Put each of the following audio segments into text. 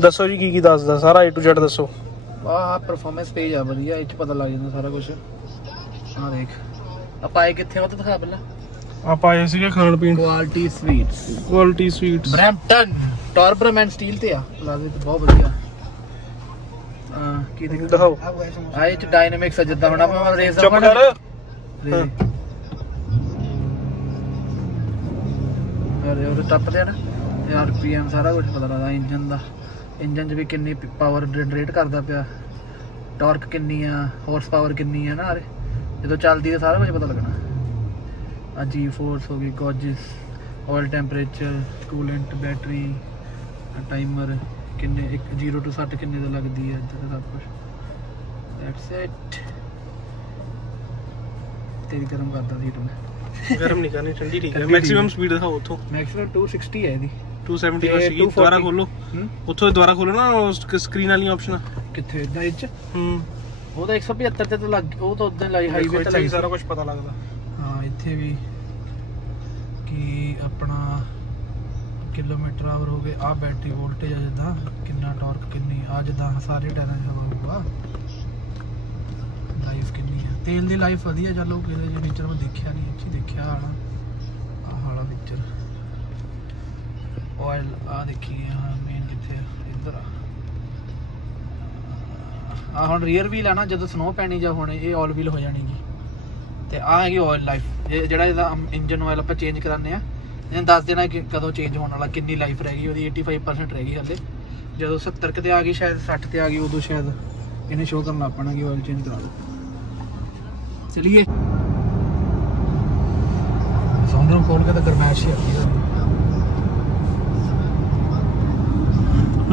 ਦੱਸੋ ਜੀ ਕੀ ਦੱਸਦਾ ਸਾਰਾ A to Z ਦੱਸੋ। ਆਹ ਪਰਫਾਰਮੈਂਸ ਪੇਜ ਆ ਵਧੀਆ, ਇਹ 'ਚ ਪਤਾ ਲੱਗ ਜਾਂਦਾ ਸਾਰਾ ਕੁਝ। ਆਹ ਦੇਖ ਆਪਾਂ ਆਏ ਕਿੱਥੇ, ਉਹ ਤਾਂ ਦਿਖਾ ਪਹਿਲਾਂ। ਆਪਾਂ ਆਏ ਸੀਗੇ ਖਾਣ ਪੀਣ। Quality sweets, quality sweets Brampton Torbram and Steeles ਤੇ ਆ ਪਲਾਜ਼ੇ ਤੇ, ਬਹੁਤ ਵਧੀਆ। ਕੀ ਦਿਖਾਓ। ਆਹ ਇਹ 'ਚ ਡਾਇਨਾਮਿਕਸ ਆ, ਜਿੱਦਾਂ ਹੁਣ ਆਪਾਂ ਰੇਸ ਚੁੱਪ ਕਰ। ਅਰੇ ਉਹ ਟੱਪਦੇ ਆ ਨਾ, RPM ਸਾਰਾ ਕੁਝ ਪਤਾ ਲੱਗਦਾ। ਇੰਜਨ ਦਾ, ਇੰਜਨ 'ਚ ਵੀ ਕਿੰਨੀ ਪਾਵਰ ਜਨਰੇਟ ਕਰਦਾ ਪਿਆ, ਟਾਰਕ ਕਿੰਨੀ ਆ, ਹਾਰਸ ਪਾਵਰ ਕਿੰਨੀ ਆ ਨਾ। ਅਰੇ ਜਦੋਂ ਚੱਲਦੀ ਹੈ ਸਾਰਾ ਕੁਝ ਪਤਾ ਲੱਗਣਾ। ਆ ਜੀ ਫੋਰਸ ਹੋ ਗਈ, gauges, oil temperature, coolant, battery, timer ਕਿੰਨੇ, 0 to 60 ਕਿੰਨੇ ਦਾ ਲੱਗਦੀ ਹੈ, ਇੱਧਰ ਸਭ ਕੁਝ। That's it. ਤੇਰੀ ਗਰਮ ਕਰਦਾ ਸੀ ਤੂੰ। ਗਰਮ ਨਹੀਂ ਕਰਨੀ, ਠੰਡੀ ਠੀਕ ਹੈ। ਮੈਕਸਿਮਮ ਸਪੀਡ ਦਿਖਾਓ ਉੱਥੋਂ। ਮੈਕਸਿਮਮ 260 ਹੈ ਇਹਦੀ। 270 ਸੀਗੀ। ਦੁਬਾਰਾ ਖੋਲੋ, ਉੱਥੋਂ ਦੁਬਾਰਾ ਖੋਲੋ ਨਾ, ਸਕਰੀਨ ਵਾਲੀਆਂ ਆਪਸ਼ਨਾਂ ਕਿੱਥੇ ਇਦਾਂ ਇਹ 'ਚ। ਉਹ ਤਾਂ 175 ਤੇ ਤਾਂ ਲੱਗ, ਉਹ ਤਾਂ ਉਦਾਂ ਲਾਈ ਹਾਈਵੇ ਤੇ ਲੱਗੀ, ਸਾਰਾ ਕੁਝ ਪਤਾ ਲੱਗਦਾ। ਹਾਂ ਇੱਥੇ ਵੀ ਕੀ ਆਪਣਾ ਕਿਲੋਮੀਟਰ ਆਵਰ ਹੋ ਗਏ। ਆ ਬੈਟਰੀ ਵੋਲਟੇਜ ਆ, ਜਿੱਦਾਂ ਕਿੰਨਾ ਟਾਰਕ ਕਿੰਨੀ ਆ, ਜਿੱਦਾਂ ਸਾਰੇ ਟਾਇਰਾਂ 'ਚ ਹਵਾ ਹੋਊਗਾ। ਲਾਈਫ ਕਿੰਨੀ ਆ, ਤੇਲ ਦੀ ਲਾਈਫ ਵਧੀਆ। ਚਲੋ ਕਿਹਦੇ ਜਿਹੇ ਫੀਚਰ ਮੈਂ ਦੇਖਿਆ ਨਹੀਂ, ਇੱਥੇ ਦੇਖਿਆ ਆਣਾ ਆਹ ਵਾਲਾ ਫੀਚਰ। ਆਇਲ ਆ ਦੇਖੀ, ਹਾਂ ਮੇਨ ਕਿੱਥੇ ਆ, ਇੱਧਰ ਆ ਹੁਣ ਰੀਅਰ ਵੀਲ ਆ ਨਾ, ਜਦੋਂ ਸਨੋ ਪੈਣੀ ਜਾਂ ਹੁਣ ਇਹ ਆਲ ਵੀਲ ਹੋ ਜਾਣੀਗੀ। ਤੇ ਆ ਹੈਗੀ ਆਇਲ ਲਾਈਫ, ਇਹ ਜਿਹੜਾ ਇਹਦਾ ਇੰਜਨ ਆਇਲ ਆਪਾਂ ਚੇਂਜ ਕਰਾਉਂਦੇ ਆ, ਇਹਨੇ ਦੱਸ ਦੇਣਾ ਕਿ ਕਦੋਂ ਚੇਂਜ ਹੋਣ ਵਾਲਾ, ਕਿੰਨੀ ਲਾਈਫ ਰਹਿ ਗਈ ਉਹਦੀ। 85% ਰਹਿ ਗਈ ਹਾਲੇ। ਜਦੋਂ 70 ਤੇ ਆ ਗਈ, ਸ਼ਾਇਦ 60 ਤੇ ਆ ਗਈ, ਉਦੋਂ ਸ਼ਾਇਦ ਇਹਨੇ ਸ਼ੋਅ ਕਰਨ ਲੱਗ ਪੈਣਾ ਕਿ ਆਇਲ ਚੇਂਜ ਕਰਾ ਲਓ। ਚਲਿਏ ਸੌਂਦਰੋਂ ਖੋਲ ਕੇ ਤਾਂ ਗਰਮੈਸ਼ ਹੀ ਆਉਂਦੀ ਹੈ।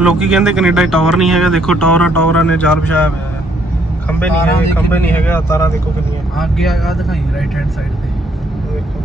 ਲੋਕੀ ਕਹਿੰਦੇ ਕੈਨੇਡਾ 'ਚ ਟਾਵਰ ਨਹੀਂ ਹੈਗਾ। ਦੇਖੋ ਟਾਵਰਾਂ ਨੇ ਜਾਲ ਵਿਛਾਇਆ ਹੋਇਆ ਹੈ। ਖੰਭੇ ਨਹੀਂ ਹੈਗੇ, ਖੰਭੇ ਨਹੀਂ ਹੈਗੇ। ਤਾਰਾਂ ਦੇਖੋ ਕਿੰਨੀਆਂ ਅੱਗੇ ਆ ਦਿਖਾਈ ਰਾਈਟ ਹੈਂਡ ਸਾਈਡ ਤੇ ਦੇਖੋ।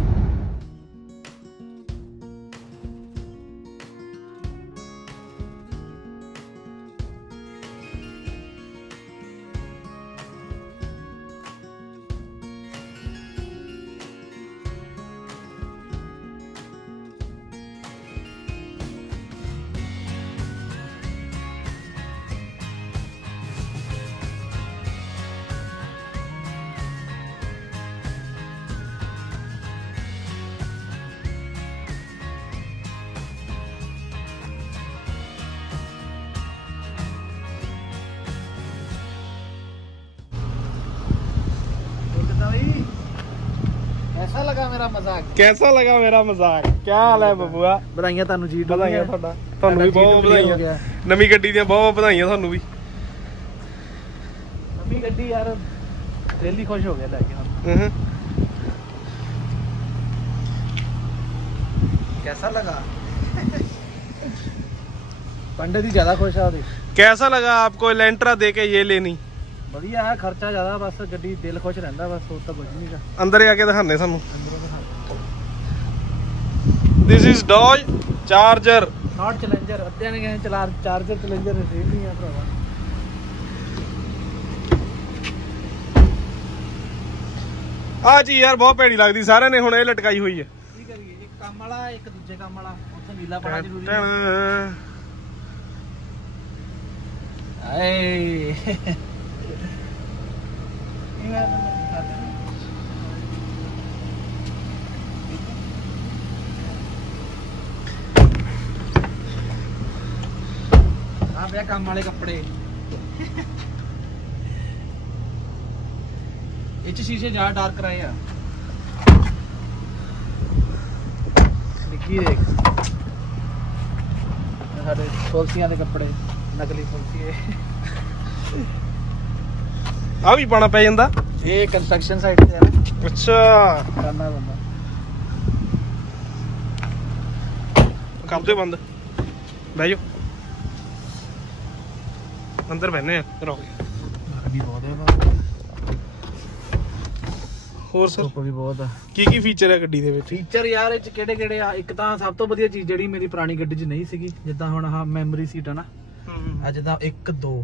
कैसा लगा मेरा मजाक? कैसा लगा मेरा मजाक? क्या हाल है बबूआ? ਵਧਾਈਆਂ ਤੁਹਾਨੂੰ ਜੀ, ਵਧਾਈਆਂ ਤੁਹਾਡਾ। ਤੁਹਾਨੂੰ ਵੀ ਬਹੁਤ ਵਧਾਈਆਂ। ਨਵੀਂ ਗੱਡੀ ਦੀਆਂ ਬਹੁਤ ਵਧਾਈਆਂ ਤੁਹਾਨੂੰ ਵੀ। ਨਵੀਂ ਗੱਡੀ ਯਾਰ ਦਿਲ ਹੀ ਖੁਸ਼ ਹੋ ਗਿਆ ਲੈ ਕੇ ਹੁਣ। कैसा लगा? पंडित जी ज्यादा खुश है। कैसा लगा आपको एलेंट्रा दे के ये लेनी? ਵਧੀਆ ਹੈ, ਖਰਚਾ ਜ਼ਿਆਦਾ, ਬਸ ਗੱਡੀ ਦਿਲ ਖੁਸ਼ ਰਹਿੰਦਾ, ਬਸ ਹੋਰ ਤਾਂ ਕੁਝ ਨਹੀਂਗਾ। ਅੰਦਰ ਆ ਕੇ ਦਿਖਾਣੇ ਸਾਨੂੰ। This is Dodge Charger, not Challenger. ਅੱਧਿਆਂ ਨੇ ਕਹੇ ਚਲਾ ਚਾਰਜਰ ਚੈਲੰਜਰ ਸੇਮ ਨਹੀਂ ਆ ਭਰਾਵਾ। ਆ ਜੀ ਯਾਰ ਬਹੁਤ ਭੈੜੀ ਲੱਗਦੀ। ਸਾਰਿਆਂ ਨੇ ਹੁਣ ਇਹ ਲਟਕਾਈ ਹੋਈ ਹੈ। ਕੀ ਕਰੀਏ, ਇੱਕ ਕੰਮ ਵਾਲਾ ਇੱਕ ਦੂਜੇ ਕੰਮ ਵਾਲਾ, ਉੱਥੇ ਨੀਲਾ ਪਾਣਾ ਜ਼ਰੂਰੀ ਹੈ। ਆਏ ਆ ਪਿਆ ਕੰਮ ਵਾਲੇ ਕੱਪੜੇ। ਇਹ 'ਚ ਸ਼ੀਸ਼ੇ ਜ਼ਿਆਦਾ ਡਾਰਕ ਕਰਾਏ ਆ। ਡਿੱਗੀ ਦੇਖ, ਸਾਡੇ ਫੁਲਸੀਆਂ ਦੇ ਕੱਪੜੇ, ਨਕਲੀ ਫੁਲਸੀਏ। ਆ ਵੀ ਪਾਣਾ ਪੈ ਜਾਂਦਾ। ਇਹ ਕੰਸਟਰਕਸ਼ਨ ਸਾਈਟ ਤੇ ਹੈ ਨਾ। ਅੱਛਾ ਕਰਨਾ ਬੰਦਾ। ਕਰ ਦਿਓ ਬੰਦ, ਬਹਿ ਜਾਓ ਅੰਦਰ ਬਹਿਨੇ ਆ। ਗਰਮੀ ਬਹੁਤ ਹੈ। ਹੋਰ ਸਰ ਧੁੱਪ ਵੀ ਬਹੁਤ ਆ। ਕੀ ਫੀਚਰ ਹੈ ਗੱਡੀ ਦੇ ਵਿੱਚ? ਫੀਚਰ ਯਾਰ ਇਹ 'ਚ ਕਿਹੜੇ ਕਿਹੜੇ ਆ? ਇੱਕ ਤਾਂ ਸਭ ਤੋਂ ਵਧੀਆ ਚੀਜ਼ ਜਿਹੜੀ ਮੇਰੀ ਪੁਰਾਣੀ ਗੱਡੀ 'ਚ ਨਹੀਂ ਸੀਗੀ, ਜਿੱਦਾਂ ਹੁਣ ਆਹ ਮੈਮਰੀ ਸੀਟ ਆ ਨਾ, ਅੱਜ ਤਾਂ 1 2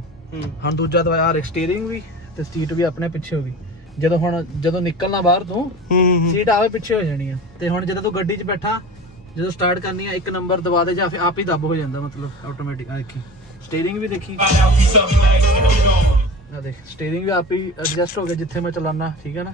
ਹੁਣ ਦੂਜਾ ਤਾਂ ਆ ਸਟੀਅਰਿੰਗ ਵੀ ਤੇ ਸੀਟ ਵੀ ਆਪਣੇ ਪਿੱਛੇ ਹੋ ਗਈ। ਜਦੋਂ ਨਿਕਲਣਾ ਬਾਹਰ ਤੋਂ ਸੀਟ ਆਵੇ ਪਿੱਛੇ ਹੋ ਜਾਣੀ ਆ। ਤੇ ਹੁਣ ਜਦੋਂ ਤੂੰ ਗੱਡੀ 'ਚ ਬੈਠਾ, ਜਦੋਂ ਸਟਾਰਟ ਕਰਨੀ ਆ, 1 ਨੰਬਰ ਦਬਾ ਦੇ ਜਾਂ ਫਿਰ ਆਪ ਹੀ ਦੱਬ ਹੋ ਜਾਂਦਾ, ਮਤਲਬ ਆਟੋਮੈਟਿਕ। ਆ ਦੇਖੀ ਸਟੀਅਰਿੰਗ ਵੀ ਦੇਖੀ ਆ ਦੇਖ, ਸਟੀਅਰਿੰਗ ਵੀ ਆਪ ਹੀ ਐਡਜਸਟ ਹੋ ਗਿਆ ਜਿੱਥੇ ਮੈਂ ਚਲਾਨਾ, ਠੀਕ ਹੈ ਨਾ।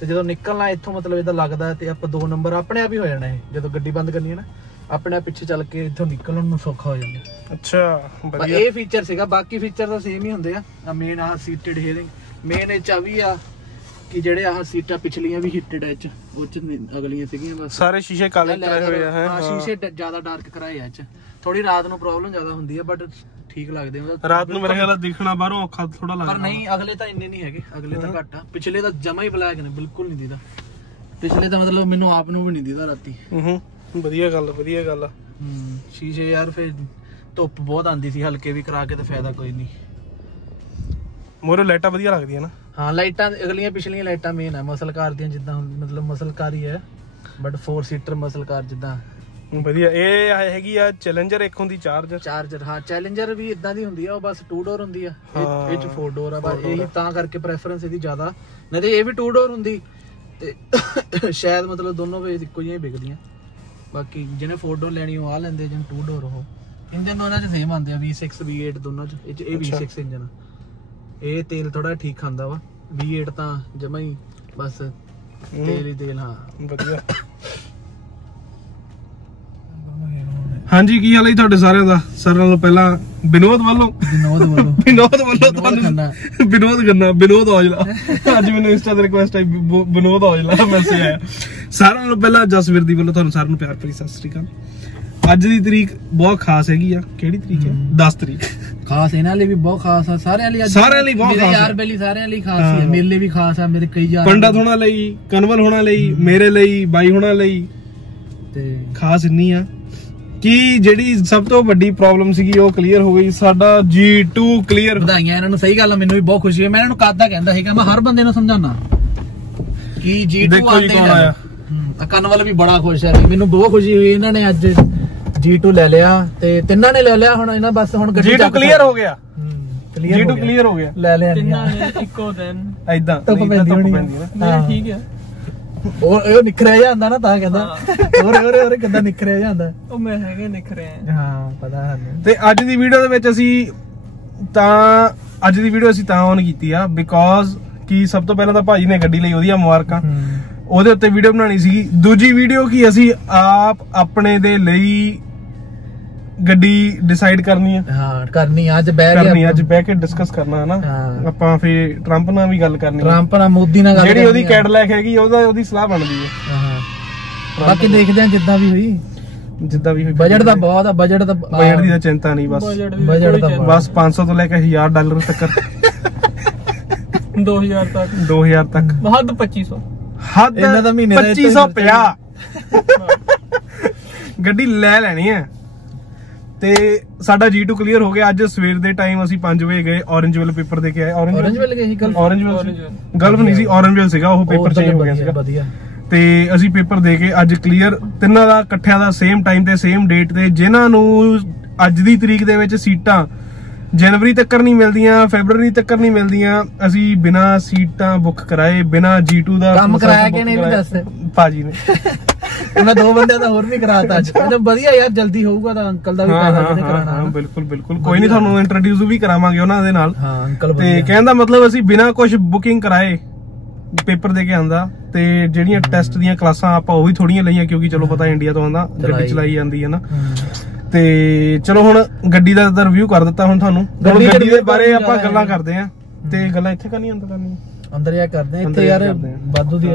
ਤੇ ਜਦੋਂ ਨਿਕਲਣਾ ਇੱਥੋਂ ਮਤਲਬ ਇਹਦਾ ਲੱਗਦਾ ਤੇ ਆਪਾਂ 2 ਨੰਬਰ ਆਪਣੇ ਆਪ ਹੀ ਹੋ ਜਾਣਾ ਇਹ, ਜਦੋਂ ਗੱਡੀ ਬੰਦ ਕਰਨੀ ਹੈ ਨਾ ਆਪਣੇ ਆਪ ਪਿੱਛੇ ਚੱਲ ਕੇ ਇੱਥੋਂ ਨਿਕਲਣ ਨੂੰ ਸੌਖਾ ਹੋ ਜਾਂਦਾ। ਅੱਛਾ ਵਧੀਆ। ਇਹ ਫੀਚਰ ਸੀਗਾ, ਬਾਕੀ ਫੀਚਰ ਤਾਂ ਸੇਮ ਹੀ ਹੁੰਦੇ ਆ। ਮੇਨ ਆਹ ਸੀਟਡ ਹੀਅਰਿੰਗ ਮੇਨ ਇਹ ਚ ਵੀ ਆ ਕਿ ਜਿਹੜੇ ਆਹ ਸੀਟਾਂ ਪਿਛਲੀਆਂ ਵੀ ਹੀਟਡ ਐ, ਉਹ ਚ ਅਗਲੀਆਂ ਸੀਗੀਆਂ ਬਸ ਸਾਰੇ ਸ਼ੀਸ਼ੇ ਕਾਲੇ ਕਰਾਏ ਹੋਏ ਆ। ਹਾਂ ਸ਼ੀਸ਼ੇ ਜ਼ਿਆਦਾ ਡਾਰਕ ਕਰਾਏ ਆ ਚ। ਥੋੜੀ ਰਾਤ ਨੂੰ ਪ੍ਰੋਬਲਮ ਜ਼ਿਆਦਾ ਹੁੰਦੀ ਆ ਬਟ ਠੀਕ ਲੱਗਦੇ ਆ। ਰਾਤ ਨੂੰ ਮੇਰੇ ਖਿਆਲ ਦਿਖਣਾ ਬਾਹਰੋਂ ਔਖਾ ਥੋੜਾ ਲੱਗਦਾ, ਪਰ ਨਹੀਂ ਅਗਲੇ ਤਾਂ ਇੰਨੇ ਨਹੀਂ ਹੈਗੇ, ਅਗਲੇ ਤਾਂ ਘੱਟ ਆ। ਪਿਛਲੇ ਤਾਂ ਜਮਾ ਹੀ ਬਲੈਕ ਨੇ, ਬਿਲਕੁਲ ਨਹੀਂ ਦੀਦਾ ਪਿਛਲੇ ਤਾਂ, ਮਤਲਬ ਮੈਨੂੰ ਆਪ ਨੂੰ ਵੀ ਨਹੀਂ ਦੀਦਾ ਰਾਤੀ। ਵਧੀਆ ਗੱਲ, ਵਧੀਆ ਗੱਲ। ਸ਼ੀਸ਼ੇ ਯਾਰ ਫਿਰ ਧੁੱਪ ਬਹੁਤ ਆਂਦੀ ਸੀ, ਹਲਕੇ ਵੀ ਕਰਾ ਕੇ ਤਾਂ ਫਾਇਦਾ ਕੋਈ ਨਹੀਂ। ਮੋਰੇ ਲਾਈਟਾਂ ਵਧੀਆ ਲੱਗਦੀਆਂ ਨਾ। ਹਾਂ ਲਾਈਟਾਂ ਅਗਲੀਆਂ ਪਿਛਲੀਆਂ ਲਾਈਟਾਂ ਮੇਨ ਆ ਮਸਲ ਕਾਰ ਦੀਆਂ, ਜਿੱਦਾਂ ਮਤਲਬ ਮਸਲ ਕਾਰ ਹੀ ਹੈ ਬਟ 4 ਸੀਟਰ ਮਸਲ ਕਾਰ ਜਿੱਦਾਂ ਵਧੀਆ। ਇਹ ਹੈਗੀ ਆ ਚੈਲੰਜਰ, ਇੱਕ ਹੁੰਦੀ ਚਾਰਜਰ। ਹਾਂ ਚੈਲੰਜਰ ਵੀ ਇਦਾਂ ਦੀ ਹੁੰਦੀ ਆ, ਉਹ ਬਸ 2 ਡੋਰ ਹੁੰਦੀ ਆ, ਇਹ ਚ 4 ਡੋਰ ਆ ਬਸ। ਇਹੀ ਤਾਂ ਕਰਕੇ ਪ੍ਰੈਫਰੈਂਸ ਇਹਦੀ ਜ਼ਿਆਦਾ, ਨਹੀਂ ਤੇ ਇਹ ਵੀ 2 ਡੋਰ ਹੁੰਦੀ ਤੇ ਸ਼ਾਇਦ ਮਤਲਬ ਦੋਨੋਂ ਵੇ ਇੱਕੋ ਜਿਹੀਆਂ ਵਿਕਦੀਆਂ। ਬਾਕੀ ਜਿਹਨੇ 4 ਡੋਰ ਲੈਣੀ ਉਹ ਆ ਲੈਂਦੇ, ਜਿਹਨੇ 2 ਡੋਰ ਉਹ। ਇੰਜਨ ਦੋਨਾਂ ਚ ਸੇਮ ਆਉਂਦੇ ਆ, V6 V8 ਦੋਨਾਂ ਚ। ਇਹ V6 ਇੰਜਨ ਆ, ਇਹ ਤੇਲ ਥੋੜਾ ਠੀਕ ਖਾਂਦਾ ਵਾ। V8 ਤਾਂ ਜਮਾ ਹੀ ਬਸ ਤੇਲ ਹੀ ਤੇਲ। ਹਾਂ ਵਧੀਆ। ਹਾਂਜੀ ਕੀ ਹਾਲ ਹੈ ਤੁਹਾਡੇ ਸਾਰਿਆਂ ਦਾ? ਸਾਰਿਆਂ ਨਾਲੋਂ ਪਹਿਲਾਂ ਵਿਨੋਦ ਵੱਲੋਂ ਵਿਨੋਦ ਔਜਲਾ। ਅੱਜ ਮੈਨੂੰ ਇੰਸਟਾ ਤੇ ਰਿਕੁਐਸਟ ਆਈ, ਵਿਨੋਦ ਔਜਲਾ ਮੈਸੇਜ ਆਇਆ। ਸਾਰਿਆਂ ਨਾਲੋਂ ਪਹਿਲਾਂ ਜਸਵੀਰ ਦੀ ਵੱਲੋਂ ਤੁਹਾਨੂੰ ਸਾਰਿਆਂ ਨੂੰ ਪਿਆਰ ਭਰੀ ਸਤਿ ਸ੍ਰੀ ਅਕਾਲ। ਅੱਜ ਦੀ ਤਰੀਕ ਬਹੁਤ ਖਾਸ ਹੈਗੀ ਆ। ਕਿਹੜੀ ਤਰੀਕ ਹੈ? 10 ਤਰੀਕ। ਖਾਸ ਇਹਨਾਂ ਲਈ ਵੀ ਬਹੁਤ ਖਾਸ ਆ, ਸਾਰਿਆਂ ਲਈ। ਸਾਰਿਆਂ ਲਈ ਬਹੁਤ ਖਾਸ, ਯਾਰ ਬੇਲੀ ਸਾਰਿਆਂ ਲਈ ਖਾਸ ਹੈ। ਮੇਰੇ ਲਈ ਵੀ ਖਾਸ ਆ, ਮੇਰੇ ਕਈ ਯਾਰ ਪੰਡਤ ਹੋਣਾ ਲਈ, ਕਨਵਲ ਹੋਣਾ ਲਈ, ਮੇਰੇ ਲਈ, ਬਾਈ ਹੋਣਾ ਲਈ। ਤੇ ਖਾਸ ਇੰਨੀ ਆ ਕਿ ਜਿਹੜੀ ਸਭ ਤੋਂ ਵੱਡੀ ਪ੍ਰੋਬਲਮ ਸੀਗੀ ਉਹ ਕਲੀਅਰ ਹੋ ਗਈ। ਸਾਡਾ G2 ਕਲੀਅਰ। ਵਧਾਈਆਂ ਇਹਨਾਂ ਨੂੰ। ਸਹੀ ਗੱਲ ਆ, ਮੈਨੂੰ ਵੀ ਬਹੁਤ ਖੁਸ਼ੀ ਹੈ। ਮੈਂ ਇਹਨਾਂ ਨੂੰ ਕਾਦਾ ਕਹਿੰਦਾ ਸੀਗਾ, ਮੈਂ ਹਰ ਬੰਦੇ ਨੂੰ ਸਮਝਾਉਣਾ ਕਿ G2 ਆਇਆ। ਕਨਵਲ ਵੀ ਬੜਾ ਖੁਸ਼ ਹੈ, ਮੈਨੂੰ ਬਹੁਤ ਖੁਸ਼ੀ ਹੋਈ। ਇਹਨਾਂ ਨੇ ਅੱਜ G2 ਲੈ ਲਿਆ ਤੇ ਤਿੰਨਾਂ ਨੇ ਲੈ ਲਿਆ। ਹੁਣ ਇਹਨਾਂ ਬਸ ਹੁਣ ਗੱਡੀ G2 ਕਲੀਅਰ ਹੋ ਗਿਆ। G2 ਕਲੀਅਰ ਹੋ ਗਿਆ, ਲੈ ਲਿਆ ਤਿੰਨਾਂ ਨੇ ਇੱਕੋ ਦਿਨ। ਐਦਾਂ ਧੁੱਪ ਪੈਂਦੀ ਹੋਣੀ ਆ। ਠੀਕ ਹੈ। ਉਹ ਨਿਖਰਿਆ ਜਾਂਦਾ ਨਾ, ਤਾਂ ਕਹਿੰਦਾ ਹੋਰ ਕਿੱਦਾਂ ਨਿਖਰਿਆ ਜਾਂਦਾ। ਉਹ ਮੈਂ ਹੈਗੇ ਨਿਖਰਿਆ। ਹਾਂ ਪਤਾ ਹੈ। ਤੇ ਅੱਜ ਦੀ ਵੀਡੀਓ ਦੇ ਵਿੱਚ ਅਸੀਂ ਤਾਂ ਔਨ ਕੀਤੀ ਆ ਬਿਕੋਜ਼ ਕਿ ਸਭ ਤੋਂ ਪਹਿਲਾਂ ਤਾਂ ਭਾਜੀ ਨੇ ਗੱਡੀ ਲਈ ਉਹਦੀਆਂ ਮੁਬਾਰਕਾਂ, ਉਹਦੇ ਉੱਤੇ ਵੀਡੀਓ ਬਣਾਉਣੀ ਸੀ। ਦੂਜੀ ਵੀਡੀਓ ਕੀ ਅਸੀਂ ਆਪ ਆਪਣੇ ਦੇ ਲਈ ਗੱਡੀ ਡਿਸਾਈਡ ਕਰਨੀ ਆ। ਹਾਂ ਕਰਨੀ ਅੱਜ ਬਹਿ ਕੇ ਡਿਸਕਸ ਕਰਨਾ ਹੈ ਨਾ। ਆਪਾਂ ਫਿਰ ਟਰੰਪ ਨਾਲ ਵੀ ਗੱਲ ਕਰਨੀ, ਟਰੰਪ ਨਾਲ, ਮੋਦੀ ਨਾਲ ਗੱਲ, ਜਿਹੜੀ ਉਹਦੀ ਕੈਡਲੈਕ ਹੈਗੀ ਉਹਦੀ ਸਲਾਹ ਬਣਦੀ ਹੈ। ਹਾਂ ਬਾਕੀ ਦੇਖਦੇ ਆ ਜਿੱਦਾਂ ਵੀ ਹੋਈ। ਬਜਟ ਦਾ ਬਹੁਤ ਆ, ਬਜਟ ਦੀ ਤਾਂ ਚਿੰਤਾ ਨਹੀਂ। ਬਸ ਬਜਟ ਦਾ ਬਸ 500 ਤੋਂ ਲੈ ਕੇ $1000 ਤੱਕ 2000 ਤੱਕ ਹੱਦ 2500 ਹੱਦ ਇਹਨਾਂ ਦਾ ਮਹੀਨੇ ਦਾ 2550 ਗੱਡੀ ਲੈ ਲੈਣੀ ਹੈ। ਤੇ ਸਾਡਾ G2 ਕਲੀਅਰ ਹੋ ਗਿਆ। ਅੱਜ ਸਵੇਰ ਦੇ ਟਾਈਮ ਅਸੀਂ 5 ਵਜੇ ਗਏ, ਔਰੰਜਵਿਲ ਪੇਪਰ ਦੇ ਕੇ ਆਏ। ਔਰੰਜਵਿਲ ਗਏ ਸੀ, ਗਲਫ ਨਹੀਂ ਸੀ, ਔਰੰਜਵਿਲ ਸੀਗਾ ਉਹ। ਪੇਪਰ ਚੇਂਜ ਹੋ ਗਿਆ ਸੀਗਾ ਵਧੀਆ। ਤੇ ਅਸੀਂ ਪੇਪਰ ਦੇ ਕੇ ਅੱਜ ਕਲੀਅਰ, ਤਿੰਨਾਂ ਦਾ ਇਕੱਠਿਆਂ ਦਾ ਸੇਮ ਟਾਈਮ ਤੇ ਸੇਮ ਡੇਟ ਤੇ। ਜਿਨ੍ਹਾਂ ਨੂੰ ਅੱਜ ਦੀ ਤਰੀਕ ਦੇ ਵਿੱਚ ਸੀਟਾਂ ਜਨਵਰੀ ਤੱਕ ਨਹੀਂ ਮਿਲਦੀਆਂ, ਫੈਬਰਵਰੀ ਤੱਕ ਨਹੀਂ ਮਿਲਦੀਆਂ, ਅਸੀਂ ਬਿਨਾ ਸੀਟਾਂ ਬੁੱਕ ਕਰਾਏ, ਬਿਨਾ G2 ਦਾ ਕੰਮ ਕਰਾਇਆ ਕਿ ਨਹੀਂ ਵੀ ਦੱਸ ਭਾਜੀ ਨੇ। ਮੈਂ 2 ਬੰਦਿਆਂ ਦਾ ਹੋਰ ਵੀ ਕਰਾਤਾ ਅੱਜ। ਵਧੀਆ ਯਾਰ, ਜਲਦੀ ਹੋਊਗਾ ਤਾਂ ਅੰਕਲ ਦਾ ਵੀ ਕਰਾਣਾ। ਹਾਂ ਬਿਲਕੁਲ ਬਿਲਕੁਲ, ਕੋਈ ਨਹੀਂ, ਤੁਹਾਨੂੰ ਇੰਟਰੋਡਿਊਸ ਵੀ ਕਰਾਵਾਂਗੇ ਉਹਨਾਂ ਦੇ ਨਾਲ। ਹਾਂ ਅੰਕਲ। ਤੇ ਕਹਿੰਦਾ ਮਤਲਬ ਅਸੀਂ ਬਿਨਾ ਕੁਝ ਬੁਕਿੰਗ ਕਰਾਏ ਪੇਪਰ ਦੇ ਕੇ ਆਂਦਾ। ਤੇ ਜਿਹੜੀਆਂ ਟੈਸਟ ਦੀਆਂ ਕਲਾਸਾਂ ਆਪਾਂ ਉਹ ਵੀ ਥੋੜੀਆਂ ਲਈਆਂ, ਕਿਉਂਕਿ ਚਲੋ ਪਤਾ ਇੰਡੀਆ ਤੋਂ ਆਂਦਾ, ਗੱਡੀ ਚਲਾਈ ਜਾਂਦੀ ਹੈ ਨਾ। ਤੇ ਚਲੋ ਹੁਣ ਗੱਡੀ ਦਾ ਰਿਵਿਊ ਕਰ ਦਿੱਤਾ। ਹੁਣ ਤੁਹਾਨੂੰ ਗੱਡੀ ਦੇ ਬਾਰੇ ਆਪਾਂ ਗੱਲਾਂ ਕਰਦੇ ਆਂ। ਤੇ ਗੱਲਾਂ ਇੱਥੇ ਕਰਨੀਆਂ ਅੰਦਰ ਜਾ ਕਰਦੇ ਆਂ। ਇੱਥੇ ਯਾਰ ਵਾਧੂ ਦੀ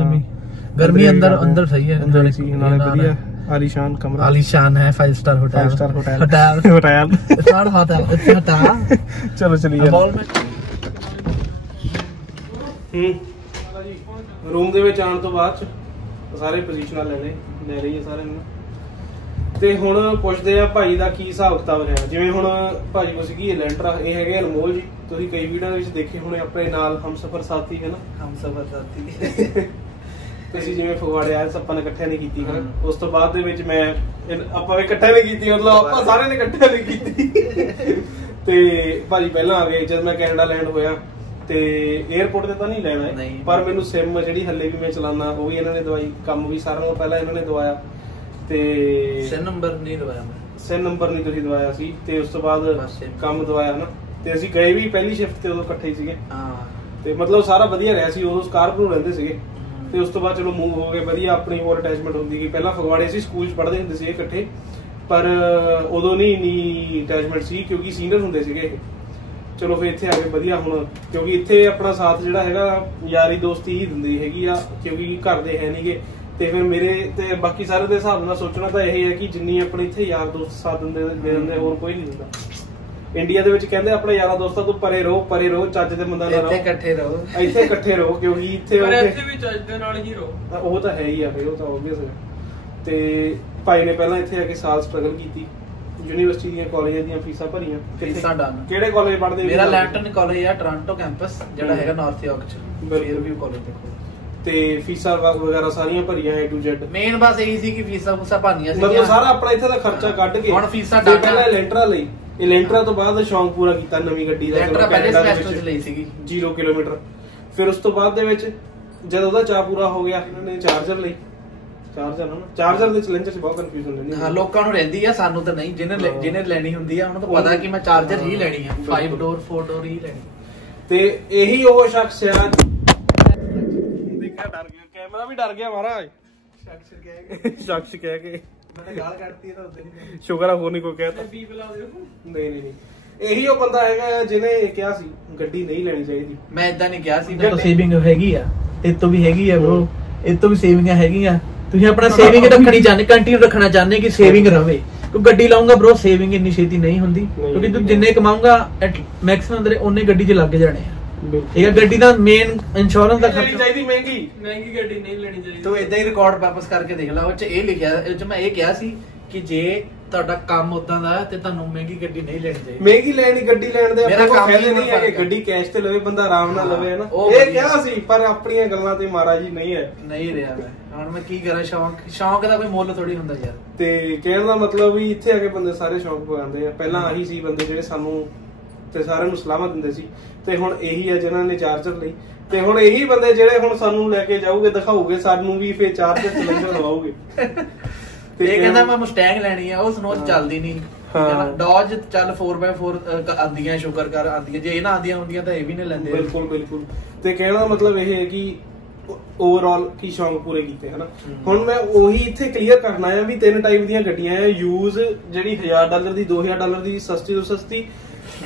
ਗਰਮੀ, ਅੰਦਰ ਸਹੀ ਹੈ, ਨਾਲੇ ਵਧੀਆ ਆਲੀਸ਼ਾਨ ਕਮਰਾ। ਆਲੀਸ਼ਾਨ ਹੈ, 5 ਸਟਾਰ ਹੋਟਲ। ਚਲੋ ਚਲੀਏ। ਰੂਮ ਦੇ ਵਿੱਚ ਆਉਣ ਤੋਂ ਬਾਅਦ ਸਾਰੇ ਪੋਜੀਸ਼ਨਾਂ ਲੈ ਰਹੀ ਹੈ ਸਾਰਿਆਂ ਨੂੰ। ਤੇ ਹੁਣ ਪੁੱਛਦੇ ਆ ਭਾਈ ਦਾ ਕੀ ਹਿਸਾਬ ਕਿਤਾਬ ਰਿਹਾ। ਜਿਵੇਂ ਹੁਣ ਭਾਜੀ ਕੋਲ ਸੀਗੀ ਲੈਂਟਰ, ਇਹ ਹੈਗੇ ਅਨਮੋਲ ਜੀ। ਤੁਸੀਂ ਕਈ ਵੀਡੀਓ ਦੇ ਵਿੱਚ ਦੇਖੇ ਹੋਣੇ ਆਪਣੇ ਨਾਲ, ਹਮਸਫਰ ਸਾਥੀ ਹੈ ਨਾ, ਹਮਸਫਰ ਸਾਥੀ। ਤੁਸੀਂ ਜਿਵੇਂ ਫਗਵਾੜੇ ਆਏ, ਆਪਾਂ ਨੇ ਇਕੱਠਿਆਂ ਨੇ ਕੀਤੀ ਹੈ। ਉਸ ਤੋਂ ਬਾਅਦ ਦੇ ਵਿੱਚ ਆਪਾਂ ਇਕੱਠਿਆਂ ਨੇ ਕੀਤੀ, ਮਤਲਬ ਆਪਾਂ ਸਾਰਿਆਂ ਨੇ ਇਕੱਠਿਆਂ ਨੇ ਕੀਤੀ। ਤੇ ਭਾਜੀ ਪਹਿਲਾਂ ਆ ਗਏ ਜਦ ਮੈਂ ਕੈਨੇਡਾ ਲੈਂਡ ਹੋਇਆ। ਤੇ 에어ਪੋਰਟ ਤੇ ਤਾਂ ਨਹੀਂ ਲੈਣਾ ਹੈ, ਪਰ ਮੈਨੂੰ ਸਿਮ ਜਿਹੜੀ ਹੱਲੇ ਵੀ ਮੈਂ ਚਲਾਉਣਾ ਉਹ ਵੀ ਇਹਨਾਂ ਨੇ ਦਵਾਈ। ਕੰਮ ਵੀ ਸਾਰਿਆਂ ਨਾਲੋਂ ਪਹਿਲਾਂ ਇਹਨਾਂ ਨੇ ਦਵਾਇਆ। ਤੇ ਸਿਮ ਨੰਬਰ ਨਹੀਂ ਦਵਾਇਆ ਮੈਂ, SIN ਨੰਬਰ ਨਹੀਂ ਤੁਸੀਂ ਦਵਾਇਆ ਸੀ ਤੇ ਉਸ ਤੋਂ ਬਾਅਦ ਕੰਮ ਦਵਾਇਆ ਨਾ, ਤੇ ਅਸੀਂ ਗਏ ਵੀ ਪਹਿਲੀ ਸ਼ਿਫਟ ਤੇ ਉਦੋਂ ਇਕੱਠੇ ਹੀ ਸੀਗੇ ਤੇ ਮਤਲਬ ਸਾਰਾ ਵਧੀਆ ਰਿਹਾ ਸੀ। ਉਦੋਂ ਸਕਾਰਪੀਓ ਰਹਿੰਦੇ ਸੀਗੇ ਤੇ ਉਸ ਤੋਂ ਬਾਅਦ ਚਲੋ ਮੂਵ ਹੋ ਗਏ, ਵਧੀਆ ਆਪਣੀ ਹੋਰ ਅਟੈਚਮੈਂਟ ਹੁੰਦੀ ਗਈ। ਪਹਿਲਾਂ ਫਗਵਾੜੇ ਸੀ ਸਕੂਲ 'ਚ ਪੜ੍ਹਦੇ ਹੁੰਦੇ ਸੀ ਇਕੱਠੇ, ਪਰ ਉਦੋਂ ਨਹੀਂ ਇੰਨੀ ਅਟੈਚਮੈਂਟ ਸੀ ਕਿਉਂਕਿ ਸੀਨੀਅਰ ਹੁੰਦੇ ਸੀਗੇ ਇਹ। ਚਲੋ ਫਿਰ ਇੱਥੇ ਆ ਕੇ ਵਧੀਆ ਹੁਣ, ਕਿਉਂਕਿ ਇੱਥੇ ਆਪਣਾ ਸਾਥ ਜਿਹੜਾ ਹੈਗਾ ਯਾਰੀ ਦੋਸਤੀ ਹੀ ਦਿੰਦੀ ਹੈਗੀ ਆ, ਕਿਉਂਕਿ ਘਰ ਦੇ ਹੈ ਨਹੀਂਗੇ। ਤੇ ਫਿਰ ਮੇਰੇ ਤੇ ਬਾਕੀ ਸਾਰੇ ਦੇ ਹਿਸਾਬ ਨਾਲ ਸੋਚਣਾ ਤਾਂ ਇਹ ਹੈ ਕਿ ਜਿੰਨੀ ਆਪਣੇ ਇੱਥੇ ਯਾਰ ਦੋਸਤ ਸਾਥ ਦਿੰਦੇ ਹੋਰ ਕੋਈ ਨਹੀਂ ਦਿੰਦਾ। ਇੰਡੀਆ ਦੇ ਵਿੱਚ ਕਹਿੰਦੇ ਆਪਣੇ ਯਾਰਾਂ ਦੋਸਤਾਂ ਤੋਂ ਪਰੇ ਰਹੋ, ਚੱਜ ਦੇ ਬੰਦਾ ਨਾਲ ਰਹੋ, ਇੱਥੇ ਇਕੱਠੇ ਰਹੋ ਕਿਉਂਕਿ ਇੱਥੇ ਵੀ ਚੱਜ ਦੇ ਨਾਲ ਹੀ ਰਹੋ। ਉਹ ਤਾਂ ਹੈ ਹੀ ਆ ਫਿਰ, ਉਹ ਤਾਂ ਓਬਵੀਅਸ ਹੈ। ਤੇ ਭਾਈ ਨੇ ਪਹਿਲਾਂ ਇੱਥੇ ਆ ਕੇ ਸਾਲ ਸਟਰਗਲ ਕੀਤੀ, ਯੂਨੀਵਰਸਿਟੀ ਦੀਆਂ ਕਾਲਜਾਂ ਦੀਆਂ ਫੀਸਾਂ ਭਰੀਆਂ। ਕਿਹੜੇ ਕਾਲਜ ਪੜ੍ਹਦੇ? ਮੇਰਾ ਲੈਂਪਟਨ ਕਾਲਜ ਆ ਟੋਰਾਂਟੋ ਕੈਂਪਸ, ਜਿਹੜਾ ਹੈਗਾ ਨਾਰਥ ਯਾਰਕ ਚ, ਫੇਅਰਵਿਊ ਕਾਲਜ ਦੇ ਕੋਲ। ਤੇ ਫੀਸਾਂ ਵਗੈਰਾ ਸਾਰੀਆਂ ਭਰੀਆਂ A to Z। ਮੇਨ ਬਸ ਇਹੀ ਸੀ ਕਿ ਫੀਸਾਂ ਭਰਨੀਆਂ ਸੀ, ਮਤਲਬ ਸਾਰਾ ਆਪਣਾ ਇੱਥੇ ਦਾ ਖਰਚਾ ਕੱਢ ਕੇ। ਹੁਣ ਫੀਸਾਂ ਪਹਿਲਾਂ ਲੈਂਟਰਾ ਲਈ, ਇਹ ਲੈਂਟਰਾ ਤੋਂ ਬਾਅਦ ਸ਼ੌਂਕ ਪੂਰਾ ਕੀਤਾ ਨਵੀਂ ਗੱਡੀ ਦਾ। ਲੈਂਟਰਾ ਪਹਿਲੇ ਸਮੈਸਟਰ ਚ ਲਈ ਸੀਗੀ 0 ਕਿਲੋਮੀਟਰ। ਫਿਰ ਉਸ ਤੋਂ ਬਾਅਦ ਦੇ ਵਿੱਚ ਜਦ ਉਹਦਾ ਚਾਹ ਪੂਰਾ ਹੋ ਗਿਆ, ਇਹਨਾਂ ਨੇ ਚਾਰਜਰ ਲਈ। ਚਾਰਜਰ ਦੇ ਚੈਲੰਜ ਚ ਬਹੁਤ ਕਨਫਿਊਜ਼ਨ ਰਹਿੰਦੀ ਹੈ ਲੋਕਾਂ ਨੂੰ, ਰਹਿੰਦੀ ਆ, ਸਾਨੂੰ ਤਾਂ ਨਹੀਂ। ਜਿਹਨੇ ਲੈਣੀ ਹੁੰਦੀ ਆ ਉਹਨੂੰ ਤਾਂ ਪਤਾ ਕਿ ਮੈਂ ਚਾਰਜਰ ਹੀ ਲੈਣੀ ਆ, 5 ਡੋਰ 4 ਡੋਰ ਹੀ ਲੈਣੀ। ਤੇ ਇਹੀ ਉਹ ਸ਼ਖਸ ਆ, ਦੇਖਿਆ ਡਰ ਗਿਆ, ਕੈਮਰਾ ਵੀ ਡਰ ਗਿਆ ਮਹਾਰਾਜ। ਸ਼ਖਸ ਕਹਿ ਕੇ ਮੈਂ ਗਾਲ ਕੱਢਤੀ ਤਾਂ ਉਦੋਂ ਹੀ। ਸ਼ੁਕਰ ਆ ਹੋਰ ਨਹੀਂ ਕੋਈ ਕਹਿਤਾ। ਨਹੀਂ ਇਹੀ ਉਹ ਬੰਦਾ ਹੈਗਾ ਜਿਹਨੇ ਕਿਹਾ ਸੀ ਗੱਡੀ ਨਹੀਂ ਲੈਣੀ ਚਾਹੀਦੀ। ਮੈਂ ਇਦਾਂ ਨਹੀਂ ਕਿਹਾ ਸੀ, ਤਾਂ ਸੇਵਿੰਗ ਹੈਗੀ ਆ, ਇਹ ਤੋਂ ਵੀ ਹੈਗੀ ਆ ਬ్రో, ਇਹ ਤੋਂ ਵੀ ਸੇਵਿੰਗਾਂ ਹੈਗੀਆਂ। ਤੁਸੀਂ ਆਪਣਾ ਸੇਵਿੰਗ ਰੱਖਣੀ ਚਾਹੁੰਦੇ, ਕੰਟੀਨਿਊ ਰੱਖਣਾ ਚਾਹੁੰਦੇ ਕਿ ਸੇਵਿੰਗ ਰਵੇ। ਕਿਉਂ ਗੱਡੀ ਲਾਉਂਗਾ ਬ్రో, ਸੇਵਿੰਗ ਇੰਨੀ ਛੇਤੀ ਨਹੀਂ ਹੁੰਦੀ, ਕਿਉਂਕਿ ਤੂੰ ਜਿੰਨੇ ਕਮਾਉਂਗਾ ਮੈਕਸਿਮਮ ਤੇਰੇ ਉਹਨੇ ਗੱਡੀ 'ਚ ਲੱਗ ਜਾਣੇ ਆ। ਇਹ ਗੱਡੀ ਦਾ ਮੇਨ ਇੰਸ਼ੋਰੈਂਸ ਦਾ ਖਰਚਾ ਚਾਹੀਦੀ, ਮਹਿੰਗੀ ਗੱਡੀ ਨਹੀਂ ਲੈਣੀ ਚਾਹੀਦੀ। ਤੂੰ ਇਦਾਂ ਹੀ ਰਿਕਾਰਡ ਵਾਪਸ ਕਰਕੇ ਦੇਖ ਲੈ, ਉਹ 'ਚ ਇਹ ਲਿਖਿਆ, ਇਹ 'ਚ ਮੈਂ ਇਹ ਕਿਹਾ ਸੀ ਕਿ ਜੇ ਤੁਹਾਡਾ ਕੰਮ ਉਦਾਂ ਦਾ ਤੇ ਤੁਹਾਨੂੰ ਮਹਿੰਗੀ ਗੱਡੀ ਨਹੀਂ ਲੈਣੀ ਚਾਹੀਦੀ। ਮਹਿੰਗੀ ਲੈਣੀ ਗੱਡੀ ਲੈਣ ਦੇ ਆਪਣੇ ਕੋਲ ਫਾਇਦੇ ਨਹੀਂ ਹੈ ਕਿ ਗੱਡੀ ਕੈਸ਼ ਤੇ ਲਵੇ, ਬੰਦਾ ਆਰਾਮ ਨਾਲ ਲਵੇ, ਹੈ ਨਾ। ਇਹ ਕਿਹਾ ਸੀ ਪਰ ਆਪਣੀਆਂ ਗੱਲਾਂ ਤੇ ਮਹਾਰਾਜ ਜੀ ਨਹੀਂ ਰਿਹਾ। ਹੁਣ ਮੈਂ ਕੀ ਕਰਾਂ, ਸ਼ੌਂਕ ਦਾ ਕੋਈ ਮੁੱਲ ਥੋੜੀ ਹੁੰਦਾ ਯਾਰ। ਤੇ ਕਹਿਣ ਦਾ ਮਤਲਬ ਵੀ ਇੱਥੇ ਆ ਕੇ ਬੰਦੇ ਸਾਰੇ ਸ਼ੌਂਕ ਪਗਾਉਂਦੇ ਆ। ਪਹਿਲਾਂ ਆਹੀ ਸੀ ਬੰਦੇ ਜਿਹੜੇ ਸਾਨੂੰ ਤੇ ਸਾਰਿਆਂ ਨੂੰ ਸਲਾਹਾਂ ਦਿੰਦੇ ਸੀ, ਤੇ ਹੁਣ ਇਹੀ ਆ ਜਿਨ੍ਹਾਂ ਨੇ ਚਾਰਜਰ ਲਈ, ਤੇ ਹੁਣ ਇਹੀ ਬੰਦੇ ਜਿਹੜੇ ਹੁਣ ਸਾਨੂੰ ਲੈ ਕੇ ਜਾਊਗੇ, ਦਿਖਾਉਗੇ ਸਾਨੂੰ ਵੀ, ਫੇਰ ਚਾਰਜਰ ਚੈਲੰਜਰ ਲਵਾਉਗੇ। ਤੇ ਇਹ ਕਹਿੰਦਾ ਮੈਂ ਮਸਟੈਂਗ ਲੈਣੀ ਆ, ਉਹ ਸਨੋ ਚੱਲਦੀ ਨਹੀਂ। ਡੌਜ ਚੱਲ 4x4 ਆਂਦੀਆਂ, ਸ਼ੁਕਰ ਕਰ ਆਂਦੀਆਂ, ਜੇ ਇਹ ਨਾ ਆਂਦੀਆਂ ਹੁੰਦੀਆਂ ਤਾਂ ਇਹ ਵੀ ਨਹੀਂ ਲੈਂਦੇ। ਬਿਲਕੁਲ। ਤੇ ਕਹਿਣ ਦਾ ਮਤਲਬ ਇਹ ਹੈ ਕਿ ਓਵਰਆਲ ਕੀ ਸ਼ੌਂਕ ਪੂਰੇ ਕੀਤੇ, ਹਨਾ। ਹੁਣ ਮੈਂ ਉਹੀ ਇੱਥੇ ਕਲੀਅਰ ਕਰਨਾ ਆ ਵੀ 3 ਟਾਈਪ ਦੀਆਂ ਗੱਡੀਆਂ ਆ। ਯੂਜ਼ ਜਿਹੜੀ $1000 ਦੀ, $2000 ਦੀ, ਸਸਤੀ ਤੋਂ ਸਸਤੀ,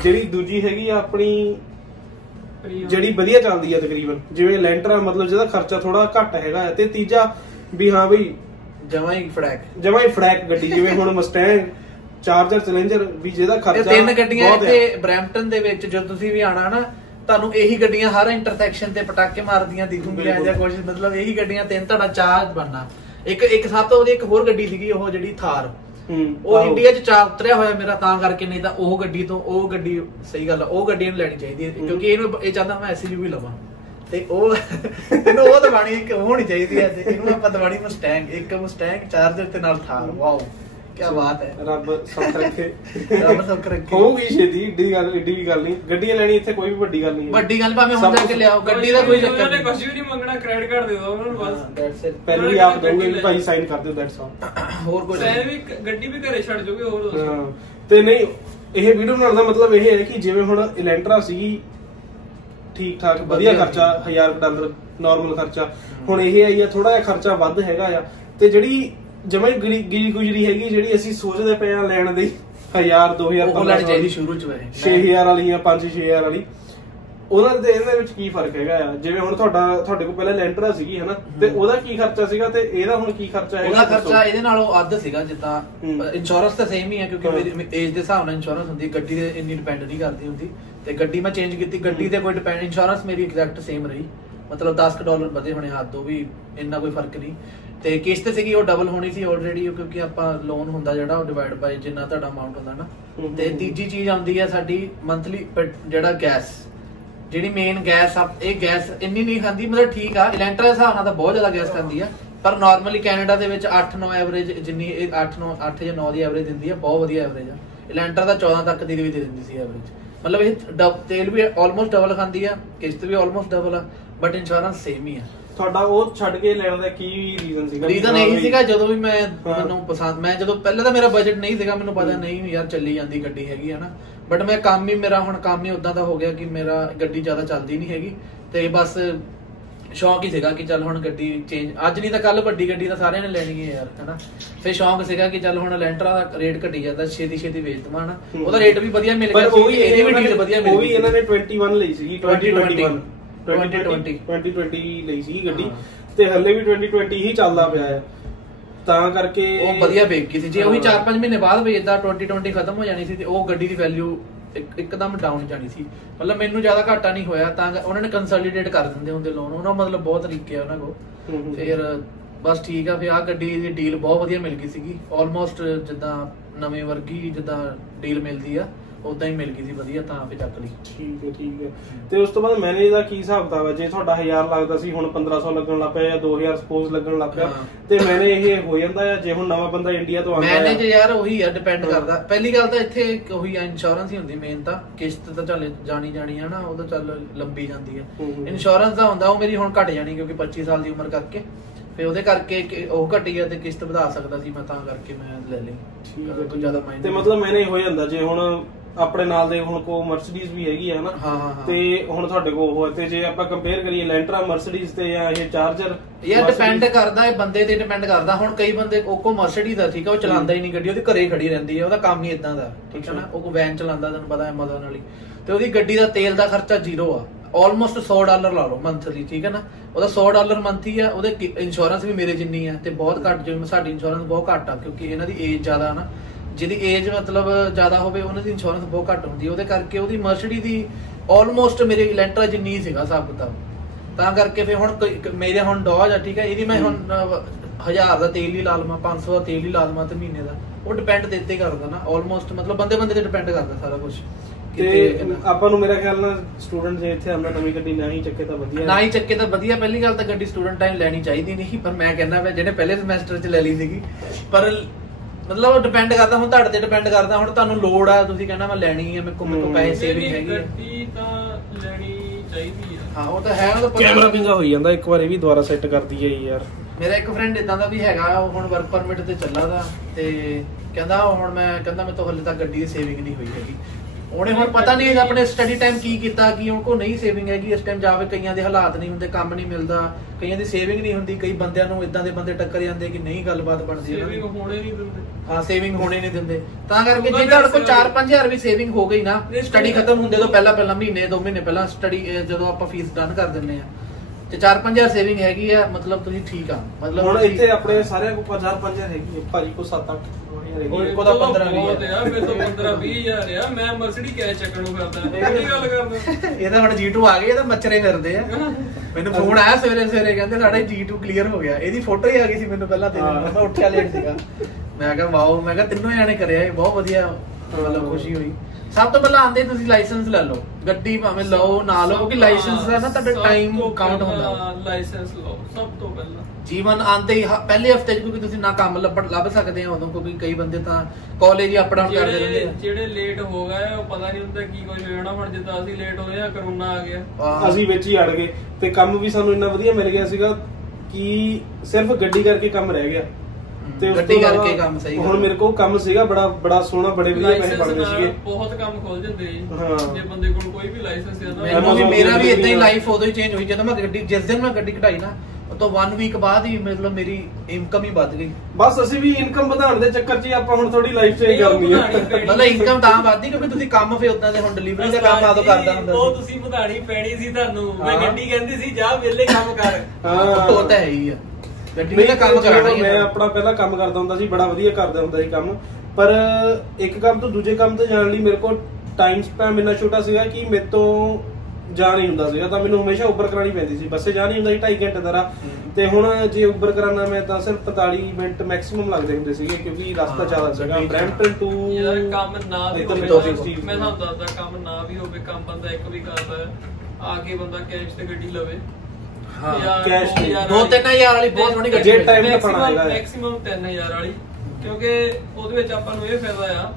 ਜਿਹੜੀ ਦੂਜੀ ਹੈਗੀ ਆ ਆਪਣੀ ਜਿਹੜੀ ਵਧੀਆ ਚੱਲਦੀ ਆ ਤਕਰੀਬਨ, ਜਿਵੇਂ ਲੈਂਟਰਾ, ਮਤਲਬ ਜਿਹਦਾ ਖਰਚਾ ਥੋੜਾ ਘੱਟ ਹੈਗਾ ਆ। ਤੇ ਤੀਜਾ ਵੀ ਹਾਂ ਬਈ ਜਮਾ ਹੀ ਫੜੈਕ ਗੱਡੀ, ਜਿਵੇਂ ਹੁਣ ਮਸਟੈਂਗ, ਚਾਰਜਰ, ਚੈਲੰਜਰ, ਵੀ ਜਿਹਦਾ ਖਰਚਾ। 3 ਗੱਡੀਆਂ ਇੱਥੇ ਬਰੈਂਪਟਨ ਦੇ ਵਿੱਚ ਜਦੋਂ ਤੁਸੀਂ ਵੀ ਆਣਾ ਨਾ, ਤੁਹਾਨੂੰ ਇਹੀ ਗੱਡੀਆਂ ਹਰ ਇੰਟਰਸੈਕਸ਼ਨ ਤੇ ਪਟਾਕੇ ਮਾਰਦੀਆਂ ਦਿਖੂਗੀਆਂ ਜਾਂ ਕੁਝ, ਮਤਲਬ ਇਹੀ ਗੱਡੀਆਂ 3 ਤੁਹਾਡਾ ਚਾਰਜ ਬਣਨਾ। ਇੱਕ ਸਭ ਤੋਂ ਵਧੀਆ ਇੱਕ ਹੋਰ ਗੱਡੀ ਸੀਗੀ, ਉਹ ਜਿਹੜੀ ਥਾਰ, ਉਹ ਇੰਡੀਆ 'ਚ ਚਾਹ ਉਤਰਿਆ ਹੋਇਆ ਮੇਰਾ, ਤਾਂ ਕਰਕੇ। ਨਹੀਂ ਤਾਂ ਉਹ ਗੱਡੀ ਸਹੀ ਗੱਲ ਆ, ਉਹ ਗੱਡੀ ਨੂੰ ਲੈਣੀ ਚਾਹੀਦੀ ਹੈ, ਕਿਉਂਕਿ ਇਹਨੂੰ ਇਹ ਚਾਹੁੰਦਾ ਮੈਂ SUV ਲਵਾਂ, ਤੇ ਇਹਨੂੰ ਉਹ ਦਵਾਣੀ ਇੱਕ ਹੋਣੀ ਚਾਹੀਦੀ ਹੈ। ਤੇ ਇਹਨੂੰ ਆਪਾਂ ਦਵਾਣੀ ਮਸਟੈਂਗ, ਇੱਕ ਮਸਟੈਂਗ ਚਾਰਜਰ ਤੇ ਨਾਲ ਥਾਰ। ਵਾਓ ਕੀ ਬਾਤ ਹੈ, ਰੱਬ ਸੁੱਖ ਰੱਖੇ। ਹੋਊਗੀ ਛੇਤੀ, ਏਡੀ ਵੀ ਗੱਲ ਨਹੀਂ। ਗੱਡੀਆਂ ਲੈਣੀ ਇੱਥੇ ਕੋਈ ਵੀ ਵੱਡੀ ਗੱਲ ਨਹੀਂ। ਵੱਡੀ ਗੱਲ ਭਾਵੇਂ ਹੁਣ ਜਾ ਕੇ ਲਿਆਓ, ਗੱਡੀ ਦਾ ਕੋਈ ਚੱਕਰ ਨਹੀਂ। ਕੁਝ ਵੀ ਨਹੀਂ ਮੰਗਣਾ, ਕ੍ਰੈਡਿਟ ਕਾਰਡ ਦੇ ਦਿਓ ਉਹਨਾਂ ਨੂੰ ਬਸ। ਪਹਿਲਾਂ ਹੀ ਆਪ ਦੋਗੇ ਵੀ ਭਾਈ ਸਾਈਨ ਕਰ ਦਿਓ, ਦੈਟਸ ਆਲ। ਹੋਰ ਕੁਝ ਵੀ ਗੱਡੀ ਵੀ ਘਰੇ ਛੱਡ ਜੋਗੇ। ਹੋਰ ਦੱਸੋ। ਤੇ ਨਹੀਂ, ਇਹ ਵੀਡੀਓ ਬਣਾਉਣ ਦਾ ਮਤਲਬ ਇਹ ਹੈ ਕਿ ਜਿਵੇਂ ਹੁਣ ਇਲੈਂਟਰਾ ਸੀਗੀ ਠੀਕ ਠਾਕ ਵਧੀਆ ਖਰਚਾ, $1000 ਨਾਰਮਲ ਖਰਚਾ। ਹੁਣ ਇਹ ਆਈ ਆ ਥੋੜਾ ਜਿਹਾ ਖਰਚਾ ਵੱਧ ਹੈਗਾ ਆ। ਤੇ ਜਿਹੜੀ ਜਮਾ ਗਿਰੀ ਗੁਜਰੀ ਹੈਗੀ, ਜਿਹੜੀ ਅਸੀਂ ਸੋਚਦੇ ਪਏ ਆ ਲੈਣ ਦੀ, 1000 2000 1500 ਸ਼ੁਰੂ ਚ 6000 ਵਾਲੀ ਜਾਂ 5-6000 ਵਾਲੀ, ਉਹਨਾਂ ਦੇ ਇਹਦੇ ਵਿੱਚ ਕੀ ਫਰਕ ਹੈਗਾ ਆ? ਜਿਵੇਂ ਹੁਣ ਤੁਹਾਡੇ ਕੋਲ ਪਹਿਲਾਂ ਲੈਂਟਰਾ ਸੀਗੀ, ਹਨਾ, ਤੇ ਉਹਦਾ ਕੀ ਖਰਚਾ ਸੀਗਾ ਤੇ ਇਹਦਾ ਹੁਣ ਕੀ ਖਰਚਾ ਹੈਗਾ? ਉਹਦਾ ਖਰਚਾ ਇਹਦੇ ਨਾਲੋਂ ਅੱਧ ਸੀਗਾ। ਜਿੱਦਾਂ ਇੰਸ਼ੋਰੈਂਸ ਤਾਂ ਸੇਮ ਹੀ ਹੈ, ਕਿਉਂਕਿ ਮੇਰੀ ਏਜ ਦੇ ਹਿਸਾਬ ਨਾਲ ਇੰਸ਼ੋਰੈਂਸ ਹੁੰਦੀ, ਗੱਡੀ ਦੇ ਇੰਨੀ ਡਿਪੈਂਡ ਨਹੀਂ ਕਰਦੀ ਹੁੰਦੀ। ਤੇ ਗੱਡੀ ਮੈਂ ਚੇਂਜ ਕੀਤੀ, ਗੱਡੀ ਤੇ ਕੋਈ ਡਿਪੈਂਡ, ਇੰਸ਼ੋਰੈਂਸ ਮੇਰੀ ਐਗਜ਼ੈਕਟ ਸੇਮ ਰਹੀ, ਮਤਲਬ $10 ਵਧੇ ਹੋਣੇ ਹੱਦ, ਉਹ ਵੀ ਇੰਨਾ ਕੋਈ ਫਰਕ ਨਹੀਂ। ਤੇ ਕਿਸ਼ਤ ਸੀਗੀ ਉਹ ਡਬਲ ਹੋਣੀ ਸੀ ਆਲਰੇਡੀ, ਕਿਉਂਕਿ ਆਪਾਂ ਲੋਨ ਹੁੰਦਾ ਜਿਹੜਾ ਉਹ ਡਿਵਾਈਡ ਬਾਈ ਜਿੰਨਾ ਤੁਹਾਡਾ ਅਮਾਉਂਟ ਹੁੰਦਾ ਨਾ। ਤੇ ਤੀਜੀ ਚੀਜ਼ ਆਉਂਦੀ ਹੈ ਸਾਡੀ ਮੰਥਲੀ, ਜਿਹੜਾ ਗੈਸ, ਜਿਹੜੀ ਮੇਨ ਗੈਸ ਆ, ਇਹ ਗੈਸ ਇੰਨੀ ਨਹੀਂ ਖਾਂਦੀ, ਮਤਲਬ ਠੀਕ ਆ। ਇਲੈਂਟਰਾ ਦੇ ਹਿਸਾਬ ਨਾਲ ਤਾਂ ਬਹੁਤ ਜ਼ਿਆਦਾ ਗੈਸ ਖਾਂਦੀ ਆ, ਪਰ ਨਾਰਮਲੀ ਕੈਨੇਡਾ ਦੇ ਵਿੱਚ 8-9 ਐਵਰੇਜ, ਜਿੰਨੀ ਇਹ 8 ਜਾਂ 9 ਦੀ ਐਵਰੇਜ ਦਿੰਦੀ ਆ, ਬਹੁਤ ਵਧੀਆ ਐਵਰੇਜ ਆ। ਇਲੈਂਟਰਾ ਦਾ 14 ਤੱਕ ਦੀ ਵੀ ਦੇ ਦਿੰਦੀ ਸੀ ਐਵਰੇਜ। मतलब ਇਹ ਤੇਲ ਵੀ ਆਲਮੋਸਟ ਡਬਲ ਖਾਂਦੀ ਆ, ਕਿਸ਼ਤ ਵੀ ਆਲਮੋਸਟ ਡਬਲ ਆ, ਬਟ ਇੰਸ਼ੋਰੈਂਸ ਸੇਮ ਹੀ ਆ। ਤੁਹਾਡਾ ਉਹ ਛੱਡ ਕੇ ਲੈਣ ਦਾ ਕੀ ਰੀਜ਼ਨ ਸੀਗਾ? ਰੀਜ਼ਨ ਇਹੀ ਸੀਗਾ, ਜਦੋਂ ਵੀ ਮੈਨੂੰ ਪਸੰਦ, ਮੈਂ ਜਦੋਂ ਪਹਿਲਾਂ ਤਾਂ ਮੇਰਾ ਬਜਟ ਨਹੀਂ ਸੀਗਾ, ਮੈਨੂੰ ਪਤਾ ਨਹੀਂ ਯਾਰ ਚੱਲੀ ਜਾਂਦੀ ਗੱਡੀ ਹੈਗੀ ਹੈ ਨਾ, ਬਟ ਮੈਂ ਕੰਮ ਹੀ ਮੇਰਾ ਹੁਣ ਕੰਮ ਹੀ ਉਦਾਂ ਦਾ ਹੋ ਗਿਆ ਕਿ ਮੇਰਾ ਗੱਡੀ ਜ਼ਿਆਦਾ ਚੱਲਦੀ ਨਹੀਂ ਹੈਗੀ, ਤੇ ਬਸ ਸ਼ੌਂਕ ਹੀ ਸੀਗਾ ਕਿ ਚੱਲ ਹੁਣ ਗੱਡੀ ਚੇਂਜ, ਅੱਜ ਨਹੀਂ ਤਾਂ ਕੱਲ ਵੱਡੀ ਗੱਡੀ ਤਾਂ ਸਾਰਿਆਂ ਨੇ ਲੈਣੀ ਹੈ ਯਾਰ, ਹਨਾ। ਫਿਰ ਸ਼ੌਂਕ ਸੀਗਾ ਕਿ ਚੱਲ ਹੁਣ ਲੈਂਟਰਾ ਦਾ ਰੇਟ ਘਟੀ ਜਾਂਦਾ, ਛੇਤੀ ਵੇਚ ਦਵਾਂ ਨਾ, ਉਹਦਾ ਰੇਟ ਵੀ ਵਧੀਆ ਮਿਲ ਗਿਆ, ਇਹਦੀ ਵੀ ਡੀਲ ਵਧੀਆ ਮਿਲ ਗਈ। ਉਹ ਵੀ ਇਹਨਾਂ ਨੇ 21 ਲਈ ਸੀਗੀ, 2020 ਲਈ ਸੀਗੀ ਗੱਡੀ, ਤੇ ਹੱਲੇ ਵੀ 2020 ਹੀ ਚੱਲਦਾ ਪਿਆ ਹੈ, ਤਾਂ ਕਰਕੇ ਉਹ ਵਧੀਆ ਵੇਚ ਗਈ ਸੀ। ਜੇ ਉਹੀ 4-5 ਮਹੀਨੇ ਬਾਅਦ ਵੇਚਦਾ, 2020 ਖਤਮ ਹੋ ਜਾਣੀ ਸੀ, ਤੇ ਉਹ ਗੱਡੀ ਦੀ ਵੈਲਿਊ ਇੱਕਦਮ ਡਾਊਨ ਜਾਣੀ ਸੀ। ਮਤਲਬ ਮੈਨੂੰ ਜ਼ਿਆਦਾ ਘਾਟਾ ਨਹੀਂ ਹੋਇਆ, ਤਾਂ ਉਹਨਾਂ ਨੇ ਕੰਸੋਲੀਡੇਟ ਕਰ ਦਿੰਦੇ ਹੁੰਦੇ ਲੋਨ, ਉਹਨਾਂ ਮਤਲਬ ਬਹੁਤ ਤਰੀਕੇ ਆ ਉਹਨਾਂ ਕੋਲ। ਫਿਰ ਬਸ ਠੀਕ ਆ, ਫਿਰ ਆਹ ਗੱਡੀ ਦੀ ਡੀਲ ਬਹੁਤ ਵਧੀਆ ਮਿਲ ਗਈ ਸੀਗੀ, ਆਲਮੋਸਟ ਜਿੱਦਾਂ ਨਵੇਂ ਵਰਗੀ ਜਿੱਦਾਂ ਡੀਲ ਮਿਲਦੀ ਆ ਉਦਾਂ ਹੀ ਮਿਲ ਗਈ ਸੀ ਵਧੀਆ, ਤਾਂ ਫਿਰ ਚੱਕ ਲਈ। ਠੀਕ ਹੈ। ਤੇ ਉਸ ਤੋਂ ਬਾਅਦ ਮੈਨੇਜ ਦਾ ਕੀ ਹਿਸਾਬ ਕਿਤਾਬ ਹੈ? ਜੇ ਤੁਹਾਡਾ 1000 ਲੱਗਦਾ ਸੀ, ਹੁਣ 1500 ਲੱਗਣ ਲੱਗ ਪਿਆ ਜਾਂ 2000 ਸਪੋਜ਼ ਲੱਗਣ ਲੱਗ ਪਿਆ, ਤੇ ਮੈਨੇ ਇਹ ਹੋ ਜਾਂਦਾ ਹੈ ਜੇ ਹੁਣ ਨਵਾਂ ਬੰਦਾ ਇੰਡੀਆ ਤੋਂ ਆਉਂਦਾ ਹੈ? ਮੈਨੇਜ ਯਾਰ ਉਹੀ ਆ, ਡਿਪੈਂਡ ਕਰਦਾ। ਪਹਿਲੀ ਗੱਲ ਤਾਂ ਇੱਥੇ ਉਹੀ ਆ, ਇੰਸ਼ੋਰੈਂਸ ਹੀ ਹੁੰਦੀ ਮੇਨ, ਤਾਂ ਕਿਸ਼ਤ ਤਾਂ ਚੱਲ ਜਾਣੀ ਆ ਨਾ, ਉਹ ਤਾਂ ਚੱਲ ਲੰਬੀ ਜਾਂਦੀ ਹੈ। ਇੰਸ਼ੋਰੈਂਸ ਦਾ ਹੁੰਦਾ ਉਹ ਮੇਰੀ ਹੁਣ ਘਟ ਜਾਣੀ, ਕਿਉਂਕਿ 25 ਸਾਲ ਦੀ ਉਮਰ ਕਰਕੇ, ਫਿਰ ਉਹਦੇ ਕਰਕੇ ਉਹ ਘਟੀ ਆ, ਤੇ ਕਿਸ਼ਤ ਵਧਾ ਸਕਦਾ ਸੀ ਮੈਂ, ਤਾਂ ਕਰਕੇ ਮੈਂ ਲੈ ਲਈ। ਕੋਈ ਜ਼ਿਆਦਾ ਮਾਇਨੇ ਤੇ ਮਤਲਬ ਮੈਨੇ ਹੋ ਜਾਂਦਾ ਜੇ ਹੁਣ ਆਪਣੇ ਨਾਲ ਦੇ ਹੁਣ ਕੋ ਮਰਸੀਡੀਜ਼ ਵੀ ਹੈਗੀ ਹੈ ਨਾ, ਤੇ ਹੁਣ ਤੁਹਾਡੇ ਕੋਲ ਉਹ, ਤੇ ਜੇ ਆਪਾਂ ਕੰਪੇਅਰ ਕਰੀਏ ਲੈਂਟਰਾ ਮਰਸੀਡੀਜ਼ ਤੇ ਜਾਂ ਇਹ ਚਾਰਜਰ, ਇਹ ਡਿਪੈਂਡ ਕਰਦਾ ਹੈ ਬੰਦੇ ਤੇ, ਡਿਪੈਂਡ ਕਰਦਾ। ਹੁਣ ਕਈ ਬੰਦੇ ਕੋ ਮਰਸੀਡੀਜ਼ ਆ, ਠੀਕ ਆ, ਉਹ ਚਲਾਉਂਦਾ ਹੀ ਨਹੀਂ ਗੱਡੀ, ਉਹਦੀ ਘਰੇ ਖੜੀ ਰਹਿੰਦੀ ਹੈ, ਉਹਦਾ ਕੰਮ ਹੀ ਇਦਾਂ ਦਾ, ਠੀਕ ਹੈ ਨਾ, ਉਹ ਕੋ ਵੈਨ ਚਲਾਉਂਦਾ, ਤੁਹਾਨੂੰ ਪਤਾ ਐਮਾਜ਼ਨ ਵਾਲੀ, ਤੇ ਉਹਦੀ ਗੱਡੀ ਦਾ ਤੇਲ ਦਾ ਖਰਚਾ ਜ਼ੀਰੋ ਆ, ਆਲਮੋਸਟ $100 ਲਾ ਲਓ ਮੰਥਲੀ, ਠੀਕ ਹੈ ਨਾ, ਉਹਦਾ $100 ਮੰਥਲੀ ਆ, ਉਹਦੇ ਇੰਸ਼ੋਰੈਂਸ ਵੀ ਮੇਰੇ ਜਿੰਨੀ ਆ, ਤੇ ਬਹੁਤ ਘੱਟ, ਜਿਵੇਂ ਸਾਡੀ ਇੰਸ਼ੋਰੈਂਸ ਬਹੁਤ ਘੱਟ ਆ, ਕਿਉਂਕਿ ਇਹਨਾਂ ਦੀ ਏਜ ਜ਼ਿਆਦਾ ਨਾ, ਜਿਹਦੀ ਏਜ ਮਤਲਬ ਜ਼ਿਆਦਾ ਹੋਵੇ ਉਹਨਾਂ ਦੀ ਇੰਸ਼ੋਰੈਂਸ ਬਹੁਤ ਘੱਟ ਹੁੰਦੀ, ਉਹਦੇ ਕਰਕੇ ਉਹਦੀ ਮਰਸੀਡੀ ਦੀ ਆਲਮੋਸਟ ਮੇਰੇ ਲੈਂਟਰਾ ਜਿੰਨੀ ਸੀਗਾ ਹਿਸਾਬ ਕਿਤਾਬ, ਤਾਂ ਕਰਕੇ ਫਿਰ ਹੁਣ ਮੇਰੇ ਹੁਣ ਡੋਜ ਆ, ਠੀਕ ਹੈ, ਇਹਦੀ ਮੈਂ ਹੁਣ 1000 ਦਾ ਤੇਲ ਹੀ ਲਾ ਲਵਾਂ, 500 ਦਾ ਤੇਲ ਹੀ ਲਾ ਲਵਾਂ, ਤੇ ਮਹੀਨੇ ਦਾ ਉਹ ਡਿਪੈਂਡ ਤੇ ਉੱਤੇ ਕਰਦਾ ਨਾ, ਆਲਮੋਸਟ ਮਤਲਬ ਬੰਦੇ ਤੇ ਡਿਪੈਂਡ ਕਰਦਾ ਸਾਰਾ ਕੁਝ। ਤੇ ਆਪਾਂ ਨੂੰ ਮੇਰਾ ਖਿਆਲ ਨਾਲ ਸਟੂਡੈਂਟ ਜੇ ਇੱਥੇ ਆਉਂਦਾ ਨਵੀਂ ਗੱਡੀ ਨਾ ਹੀ ਚੱਕੇ ਤਾਂ ਵਧੀਆ। ਪਹਿਲੀ ਗੱਲ ਤਾਂ ਗੱਡੀ ਸਟੂਡੈਂਟ ਟਾਈਮ ਲੈਣੀ ਚਾਹੀਦੀ ਨਹੀਂ, ਪਰ ਮੈਂ ਕਹਿੰਦਾ ਮੈਂ ਜਿਹਨੇ ਪਹਿਲੇ ਸਮੈਸਟਰ 'ਚ ਲੈ ਲਈ ਸੀਗੀ, ਪਰ ਮਤਲਬ ਡਿਪੈਂਡ ਕਰਦਾ, ਹੁਣ ਤੁਹਾਡੇ ਤੇ ਡਿਪੈਂਡ ਕਰਦਾ, ਹੁਣ ਤੁਹਾਨੂੰ ਲੋੜ ਆ, ਤੁਸੀਂ ਕਹਿੰਦਾ ਮੈਂ ਲੈਣੀ ਹੈ, ਮੇਰੇ ਕੋਲ ਪੈਸੇ ਸੇਵਿੰਗ ਹੈਗੀ ਹੈ, ਗੱਡੀ ਤਾਂ ਲੈਣੀ ਚਾਹੀਦੀ ਆ। ਹਾਂ ਉਹ ਤਾਂ ਹੈ, ਉਹਦਾ ਕੈਮਰਾ ਪਿੰਗਾ ਹੋਈ ਜਾਂਦਾ, ਇੱਕ ਵਾਰ ਇਹ ਵੀ ਦੁਬਾਰਾ ਸੈੱਟ ਕਰਦੀ ਹੈ ਯਾਰ। ਮੇਰਾ ਇੱਕ ਫਰੈਂਡ ਇਦਾਂ ਦਾ ਵੀ ਹੈਗਾ, ਉਹ ਹੁਣ ਵਰਕ ਪਰਮਿਟ ਤੇ ਚੱਲਾ ਦਾ, ਤੇ ਕਹਿੰਦਾ ਹੁਣ ਮੈਂ ਮੇਰੇ ਤੋਂ ਹਲੇ ਤੱਕ ਗੱਡੀ ਦੀ ਸੇਵਿੰਗ ਨਹੀਂ ਹੋਈ ਹੈਗੀ। ਉਹਨੇ ਹੁਣ ਪਤਾ ਨਹੀਂ ਆਪਣੇ ਸਟੱਡੀ ਟਾਈਮ ਕੀ ਕੀਤਾ, ਕਿ ਉਹ ਕੋ ਨਹੀਂ ਸੇਵਿੰਗ ਹੈਗੀ ਇਸ ਟਾਈਮ, ਜਾਵੇ ਕਈਆਂ ਦੇ ਹਾਲਾਤ ਨਹੀਂ ਹੁੰਦੇ, ਕੰਮ ਨਹੀਂ ਮਿਲਦਾ, ਕਈਆਂ ਦੀ ਸੇਵਿੰਗ ਨਹੀਂ ਹੁੰਦੀ, ਕਈ ਬੰਦਿਆਂ ਨੂੰ ਇਦਾਂ ਦੇ ਬੰਦੇ ਟੱਕਰ ਜਾਂਦੇ ਕਿ ਨਹੀਂ ਗੱਲਬਾਤ ਬਣਦੀ, ਸੇਵਿੰਗ ਹੋਣੇ ਨਹੀਂ ਦਿੰਦੇ। ਹਾਂ ਸੇਵਿੰਗ ਹੋਣੇ ਨਹੀਂ ਦਿੰਦੇ, ਤਾਂ ਕਰਕੇ ਜੇ ਤੁਹਾਡੇ ਕੋਲ 4-5 ਹਜ਼ਾਰ ਵੀ ਸੇਵਿੰਗ ਹੋ ਗਈ ਨਾ, ਸਟੱਡੀ ਖਤਮ ਹੁੰਦੇ ਤੋਂ ਪਹਿਲਾਂ ਮਹੀਨੇ 2 ਮਹੀਨੇ ਪਹਿਲਾਂ ਸਟੱਡੀ ਜਦੋਂ ਆਪਾਂ ਫੀਸ ਡਨ ਕਰ ਦਿੰਦੇ ਆ, ਤੇ 4-5 ਹਜ਼ਾਰ ਸੇਵਿੰਗ ਹੈਗੀ ਆ, ਮਤਲਬ ਤੁਸੀਂ ਠੀਕ ਆ। ਮਤਲਬ ਹੁਣ ਇੱਥੇ ਆਪਣੇ ਸਾਰਿਆਂ ਕੋਲ 4-5 ਹਜ਼ਾਰ ਹੈਗੀ ਹੈ, ਭਾਜੀ ਕੋ 7-8 ਇੱਕੋ ਦਾ 15-20 ਆ, ਮੇਰੇ ਤੋਂ 15-20 ਹਜ਼ਾਰ ਆ, ਮੈਂ ਮਰਸੀਡੀ ਕੈਸ਼ ਚੱਕਣ ਨੂੰ ਕਰਦਾ, ਇਹ ਗੱਲ ਕਰਦਾ। ਇਹ ਤਾਂ ਹੁਣ G2 ਆ ਗਏ, ਇਹ ਤਾਂ ਮੱਛਰੇ ਫਿਰਦੇ ਆ। ਮੈਨੂੰ ਫੋਨ ਆਇਆ ਸਵੇਰੇ ਕਹਿੰਦੇ ਸਾਡਾ G2 ਕਲੀਅਰ ਹੋ ਗਿਆ, ਇਹਦੀ ਫੋਟੋ ਹੀ ਆ ਗਈ ਸੀ ਮੈਨੂੰ ਪਹਿਲਾਂ ਤੇ, ਮੈਂ ਉੱਠਿਆ ਲੇਟ ਸੀਗਾ, ਮੈਂ ਕਿਹਾ ਵਾਓ, ਮੈਂ ਕਿਹਾ ਤਿੰਨੋਂ ਜਾਣੇ ਕਰਿਆ, ਇਹ ਬਹੁਤ ਵਧੀਆ, ਮਤਲਬ ਖੁਸ਼ੀ ਹੋਈ। ਸਭ ਤੋਂ ਪਹਿਲਾਂ ਆਂਦੇ ਤੁਸੀਂ ਲਾਇਸੈਂਸ ਲੈ ਲਓ, ਗੱਡੀ ਭਾਵੇਂ ਲਓ ਨਾ ਲਓ, ਕਿਉਂਕਿ ਲਾਇਸੈਂਸ ਦਾ ਨਾ ਤੁਹਾਡਾ ਟਾਈਮ ਕਾਊਂਟ ਹੁੰਦਾ। ਲਾਇਸੈਂਸ ਲਓ ਸਭ ਤੋਂ ਪਹਿਲਾਂ, ਜੀਵਨ ਆਂਦੇ ਹੀ ਪਹਿਲੇ ਹਫਤੇ 'ਚ, ਕਿਉਂਕਿ ਤੁਸੀਂ ਨਾ ਕੰਮ ਲੱਭ ਸਕਦੇ ਆ ਉਦੋਂ, ਕਿਉਂਕਿ ਕਈ ਬੰਦੇ ਤਾਂ ਕਾਲਜ ਹੀ ਅਪ ਡਾਊਨ ਕਰਦੇ ਰਹਿੰਦੇ ਆ। ਜਿਹੜੇ ਲੇਟ ਹੋ ਗਏ ਉਹ ਪਤਾ ਨਹੀਂ ਹੁੰਦਾ ਕੀ ਕੁਝ ਹੋ ਜਾਣਾ। ਹੁਣ ਜਿੱਦਾਂ ਅਸੀਂ ਲੇਟ ਹੋਏ ਆ, ਕਰੋਨਾ ਆ ਗਿਆ, ਅਸੀਂ ਵਿੱਚ ਹੀ ਅੜ ਗਏ, ਤੇ ਕੰਮ ਵੀ ਸਾਨੂੰ ਇੰਨਾ ਵਧੀਆ ਮਿਲ ਗਿਆ ਸੀਗਾ ਕਿ ਸਿਰਫ ਗੱਡੀ ਕਰਕੇ ਕੰਮ ਰਹਿ ਗਿਆ, ਤੇ ਗੱਡੀ ਕਰਕੇ ਕੰਮ ਸਹੀ। ਹੁਣ ਮੇਰੇ ਕੋਲ ਕੰਮ ਸੀਗਾ ਬੜਾ ਸੋਹਣਾ, ਬੜੇ ਵਧੀਆ ਪੈਸੇ ਬਣਦੇ ਸੀਗੇ, ਬਹੁਤ ਕੰਮ ਖੁੱਲ ਜਾਂਦੇ ਜੇ ਬੰਦੇ ਕੋਲ ਕੋਈ ਵੀ ਲਾਇਸੈਂਸ ਹੈ ਨਾ। ਮੇਰਾ ਵੀ ਇਦਾਂ ਹੀ ਲਾਈਫ ਉਦੋਂ ਹੀ ਚੇਂਜ ਹੋਈ ਜਦੋਂ ਮੈਂ ਗੱਡੀ, ਜਿਸ ਦਿਨ ਮੈਂ ਗੱਡੀ ਕਢਾਈ ਨਾ, ਉਹ ਤੋਂ 1 ਵੀਕ ਬਾਅਦ ਹੀ ਮਤਲਬ ਮੇਰੀ ਇਨਕਮ ਹੀ ਵੱਧ ਗਈ। ਬਸ ਅਸੀਂ ਵੀ ਇਨਕਮ ਵਧਾਉਣ ਦੇ ਚੱਕਰ 'ਚ ਹੀ ਆਪਾਂ ਹੁਣ ਥੋੜੀ ਲਾਈਫ ਚੇਂਜ ਕਰਨੀ ਹੈ। ਮਤਲਬ ਇਨਕਮ ਤਾਂ ਵੱਧਦੀ ਕਿਉਂਕਿ ਤੁਸੀਂ ਕੰਮ ਫੇ ਉਦਾਂ ਦੇ, ਹੁਣ ਡਿਲੀਵਰੀ ਦਾ ਕੰਮ ਆਦੋਂ ਕਰਦਾ ਹੁੰਦਾ, ਉਹ ਤੁਸੀਂ ਵਧਾਣੀ ਪੈਣੀ ਸੀ ਤੁਹਾਨੂੰ। ਮੈਂ ਗੱਡੀ ਕਹਿੰਦੀ ਸੀ ਜਾ ਵਿਹਲੇ ਕੰਮ ਕਰ, ਉਹ ਤਾਂ ਹੈ ਹੀ ਆ। ਗੱਡੀ ਦਾ ਕੰਮ ਕਰਾਣਾ ਹੀ। ਮੈਂ ਆਪਣਾ ਪਹਿਲਾਂ ਕੰਮ ਕਰਦਾ ਹੁੰਦਾ ਸੀ, ਬੜਾ ਵਧੀਆ ਕਰਦਾ ਹੁੰਦਾ ਸੀ ਕੰਮ, ਪਰ ਇੱਕ ਕੰਮ ਤੋਂ ਦੂਜੇ ਕੰਮ ਤੇ ਜਾਣ ਲਈ ਮੇਰੇ ਕੋਲ ਟਾਈਮ ਸਪੈਨ ਇੰਨਾ ਛੋਟਾ ਸੀਗਾ ਕਿ ਮੇਰੇ ਤੋਂ ਜਾ ਨਹੀਂ ਹੁੰਦਾ ਸੀਗਾ, ਤਾਂ ਮੈਨੂੰ ਹਮੇਸ਼ਾ ਉਬਰ ਕਰਾਣੀ ਪੈਂਦੀ ਸੀ, ਬੱਸੇ ਜਾ ਨਹੀਂ ਹੁੰਦਾ ਸੀ 2.5 ਘੰਟੇ ਦਾ ਰਾਹ, ਤੇ ਹੁਣ ਜੇ ਉਬਰ ਕਰਾਣਾ ਮੈਂ ਤਾਂ ਸਿਰਫ 45 ਮਿੰਟ ਮੈਕਸਿਮਮ ਲੱਗਦੇ ਹੁੰਦੇ ਸੀਗੇ, ਕਿਉਂਕਿ ਰਸਤਾ ਜ਼ਿਆਦਾ ਸੀਗਾ। ਬ੍ਰੈਂਪਟਨ ਟੂ ਕੰਮ ਨਾ ਵੀ ਹੋਵੇ, ਮੈਂ ਤੁਹਾਨੂੰ ਦੱਸਦਾ, ਕੰਮ ਨਾ ਵੀ ਹੋਵੇ, ਕੰਮ ਬੰਦਾ ਇੱਕ ਵੀ ਕਰਦਾ, ਆ ਕੇ ਬੰਦਾ ਕੈਸ਼ ਤੇ ਗੱਡੀ ਲਵੇ। ਕੈਸ਼ 2-3 ਹਜ਼ਾਰ ਵਾਲੀ ਬਹੁਤ ਸੋਹਣੀ ਗੱਡੀ ਮੈਕਸਿਮਮ 3000 ਵਾਲੀ, ਕਿਉਂਕਿ ਉਹਦੇ ਵਿੱਚ ਆਪਾਂ ਨੂੰ ਇਹ ਫਾਇਦਾ ਆ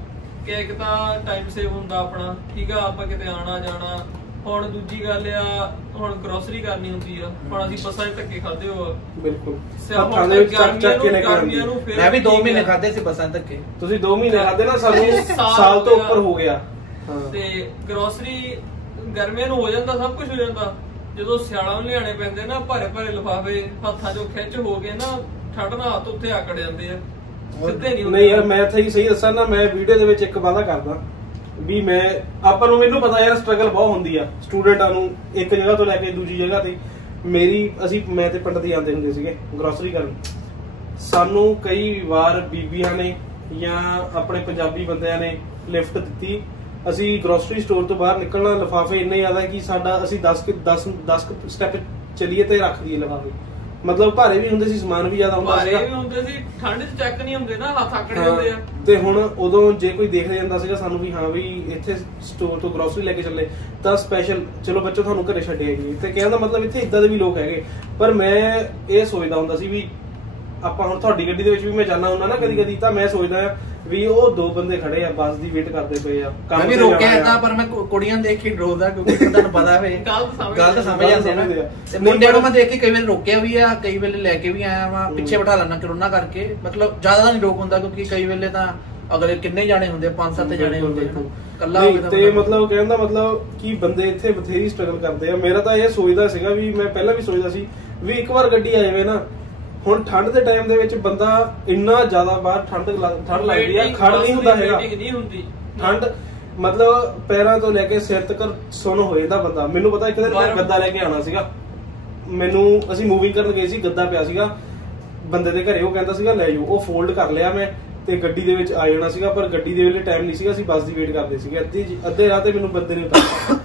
ਕਿ ਇੱਕ ਤਾਂ ਟਾਈਮ ਸੇਵ ਹੁੰਦਾ ਆਪਣਾ, ਠੀਕ ਆ, ਆਪਾਂ ਕਿਤੇ ਆਣਾ ਜਾਣਾ। ਹੁਣ ਦੂਜੀ ਗੱਲ ਆ, ਹੁਣ ਗਰੋਸਰੀ ਕਰਨੀ ਹੁੰਦੀ ਆ, ਹੁਣ ਅਸੀਂ ਬੱਸਾਂ 'ਚ ਧੱਕੇ ਖਾਦੇ ਹੋ ਬਿਲਕੁਲ ਗਰਮੀਆਂ ਨੂੰ ਫਿਰ ਮੈਂ ਵੀ 2 ਮਹੀਨੇ ਖਾਦੇ ਸੀ ਬੱਸਾਂ 'ਚ ਧੱਕੇ। ਤੁਸੀਂ 2 ਮਹੀਨੇ ਖਾਦੇ ਨਾ, ਸਾਨੂੰ ਸਾਲ ਤੋਂ ਉੱਪਰ ਹੋ ਗਿਆ। ਤੇ ਗਰੋਸਰੀ ਗਰਮੀਆਂ ਨੂੰ ਹੋ ਜਾਂਦਾ, ਸਭ ਕੁਝ ਹੋ ਜਾਂਦਾ। ਜਦੋਂ ਸਿਆਲਾਂ ਨੂੰ ਲਿਆਣੇ ਪੈਂਦੇ ਨਾ ਭਾਰੇ ਭਾਰੇ ਲਿਫਾਫੇ, ਹੱਥਾਂ 'ਚੋਂ ਖਿੱਚ ਹੋ ਗਏ ਨਾ, ਠੰਡ ਨਾਲ ਹੱਥ ਉੱਤੇ ਆਕੜ ਜਾਂਦੇ ਆ, ਸਿੱਧੇ ਨਹੀਂ ਹੁੰਦੇ। ਨਹੀਂ ਯਾਰ, ਮੈਂ ਸਹੀ ਦੱਸਾਂ ਨਾ, ਮੈਂ ਵੀਡੀਓ ਦੇ ਵਿੱਚ ਇੱਕ ਵਾਅਦਾ ਕਰਦਾ ਵੀ ਆਪਾਂ ਨੂੰ, ਮੈਨੂੰ ਪਤਾ ਯਾਰ ਸਟਰਗਲ ਬਹੁਤ ਹੁੰਦੀ ਆ ਸਟੂਡੈਂਟਾਂ ਨੂੰ, ਇੱਕ ਜਗ੍ਹਾ ਤੋਂ ਲੈ ਕੇ ਦੂਜੀ ਜਗ੍ਹਾ ਤੇ। ਮੈਂ ਤੇ ਪੰਡਤ ਹੀ ਆਉਂਦੇ ਹੁੰਦੇ ਸੀਗੇ ਗਰੋਸਰੀ ਕਰਨ। ਸਾਨੂੰ ਕਈ ਵਾਰ ਬੀਬੀਆਂ ਨੇ ਜਾਂ ਆਪਣੇ ਪੰਜਾਬੀ ਬੰਦਿਆਂ ਨੇ ਲਿਫਟ ਦਿੱਤੀ। ਅਸੀਂ ਗਰੋਸਰੀ ਸਟੋਰ ਤੋਂ ਬਾਹਰ ਨਿਕਲਣਾ, ਲਿਫਾਫੇ ਇੰਨੇ ਜ਼ਿਆਦਾ ਕਿ ਅਸੀਂ 10 ਸਟੈਪ ਚੱਲੀਏ ਤੇ ਰੱਖ ਦਈਏ ਲਿਫਾਫੇ। ਮਤਲਬ ਭਾਰੇ ਵੀ ਹੁੰਦੇ ਸੀ, ਸਮਾਨ ਵੀ ਜ਼ਿਆਦਾ ਹੁੰਦਾ ਸੀਗਾ, ਭਾਰੇ ਵੀ ਹੁੰਦੇ ਸੀ, ਠੰਡ 'ਚ ਚੈੱਕ ਨਹੀਂ ਹੁੰਦੇ ਨਾ, ਹੱਥ ਆਕੜੇ ਹੁੰਦੇ ਆ। ਤੇ ਹੁਣ ਉਦੋਂ ਜੇ ਕੋਈ ਦੇਖਦੇ ਜਾਂਦਾ ਸੀਗਾ ਸਾਨੂੰ ਵੀ, ਹਾਂ ਵੀ ਇੱਥੇ ਸਟੋਰ ਤੋਂ ਗਰੋਸਰੀ ਲੈ ਕੇ ਚੱਲੇ ਤਾਂ ਸਪੈਸ਼ਲ, ਚਲੋ ਬੱਚੋ ਤੁਹਾਨੂੰ ਘਰੇ ਛੱਡੇਗੀ। ਤੇ ਕਹਿਣ ਦਾ ਮਤਲਬ ਇੱਥੇ ਇਦਾਂ ਦੇ ਵੀ ਲੋਕ ਹੈਗੇ। ਪਰ ਮੈਂ ਇਹ ਸੋਚਦਾ ਹੁੰਦਾ ਸੀ ਵੀ ਆਪਾਂ ਹੁਣ ਤੁਹਾਡੀ ਗੱਡੀ ਦੇ ਵਿੱਚ ਵੀ ਮੈਂ ਜਾਣਾ ਹੁੰਦਾ ਨਾ ਕਦੀ ਕਦੀ, ਤਾਂ ਮੈਂ ਸੋਚਦਾ ਵੀ ਉਹ 2 ਬੰਦੇ ਖੜੇ ਆ, ਬੱਸ ਦੀ ਵੇਟ ਕਰਦੇ ਪਏ ਆ। ਕੰਮ ਵੀ ਰੋਕਿਆ ਤਾਂ, ਪਰ ਮੈਂ ਕੁੜੀਆਂ ਦੇਖ ਕੇ ਡਰਦਾ, ਕਿਉਂਕਿ ਤੁਹਾਨੂੰ ਪਤਾ ਵੇ ਗਲਤ ਸਮਝ ਜਾਂਦੇ ਨਾ। ਤੇ ਮੁੰਡਿਆਂ ਨੂੰ ਮੈਂ ਦੇਖ ਕੇ ਕਈ ਵੇਲੇ ਰੋਕਿਆ ਵੀ ਆ, ਕਈ ਵੇਲੇ ਲੈ ਕੇ ਵੀ ਆਇਆ ਵਾ, ਪਿੱਛੇ ਬਿਠਾ ਲੈਣਾ ਕਰੋਨਾ ਕਰਕੇ। ਮਤਲਬ ਜ਼ਿਆਦਾ ਨਹੀਂ ਰੋਕ ਹੁੰਦਾ, ਕਿਉਂਕਿ ਕਈ ਵੇਲੇ ਤਾਂ ਅਗਲੇ ਕਿੰਨੇ ਜਾਣੇ ਹੁੰਦੇ, 5-7 ਜਾਣੇ ਹੁੰਦੇ ਕੱਲਾ ਹੋਵੇ। ਤੇ ਮਤਲਬ ਕਹਿਣ ਦਾ ਮਤਲਬ ਕਿ ਬੰਦੇ ਇੱਥੇ ਬਥੇਰੀ ਸਟਰਗਲ ਕਰਦੇ ਆ। ਮੇਰਾ ਤਾਂ ਇਹ ਸੋਚਦਾ ਸੀਗਾ ਵੀ, ਮੈਂ ਪਹਿਲਾਂ ਵੀ ਸੋਚਦਾ ਸੀ ਵੀ ਇੱਕ ਵਾਰ ਗੱਡੀ ਆ ਜਾਵੇ ਨਾ। ਹੁਣ ਠੰਡ ਦੇ ਟਾਈਮ ਦੇ ਵਿੱਚ ਬੰਦਾ ਇੰਨਾ ਜ਼ਿਆਦਾ ਬਾਹਰ ਠੰਡ ਲੱਗਦੀ ਆ, ਖੜ ਨਹੀਂ ਹੁੰਦਾ ਹੈਗਾ। ਠੰਡ ਮਤਲਬ ਪੈਰਾਂ ਤੋਂ ਲੈ ਕੇ ਸਿਰ ਤੱਕ ਸੁੰਨ ਹੋ ਜਾਂਦਾ ਬੰਦਾ। ਮੈਨੂੰ ਪਤਾ ਇੱਕ ਦਿਨ ਮੈਂ ਗੱਦਾ ਲੈ ਕੇ ਆਉਣਾ ਸੀਗਾ, ਅਸੀਂ ਮੂਵਿੰਗ ਕਰਨ ਗਏ ਸੀ, ਗੱਦਾ ਪਿਆ ਸੀਗਾ ਬੰਦੇ ਦੇ ਘਰੇ, ਉਹ ਕਹਿੰਦਾ ਸੀਗਾ ਲੈ ਜਾਓ। ਉਹ ਫੋਲਡ ਕਰ ਲਿਆ ਮੈਂ ਤੇ ਗੱਡੀ ਦੇ ਵਿੱਚ ਆ ਜਾਣਾ ਸੀਗਾ, ਪਰ ਗੱਡੀ ਦੇ ਵੇਲੇ ਟਾਈਮ ਨਹੀਂ ਸੀਗਾ, ਅਸੀਂ ਬੱਸ ਦੀ ਵੇਟ ਕਰਦੇ ਸੀਗੇ। ਅੱਧੇ ਰਾਹ ਤੇ ਮੈਨੂੰ ਬੰਦੇ ਨੇ ਉਤਾਰਿਆ।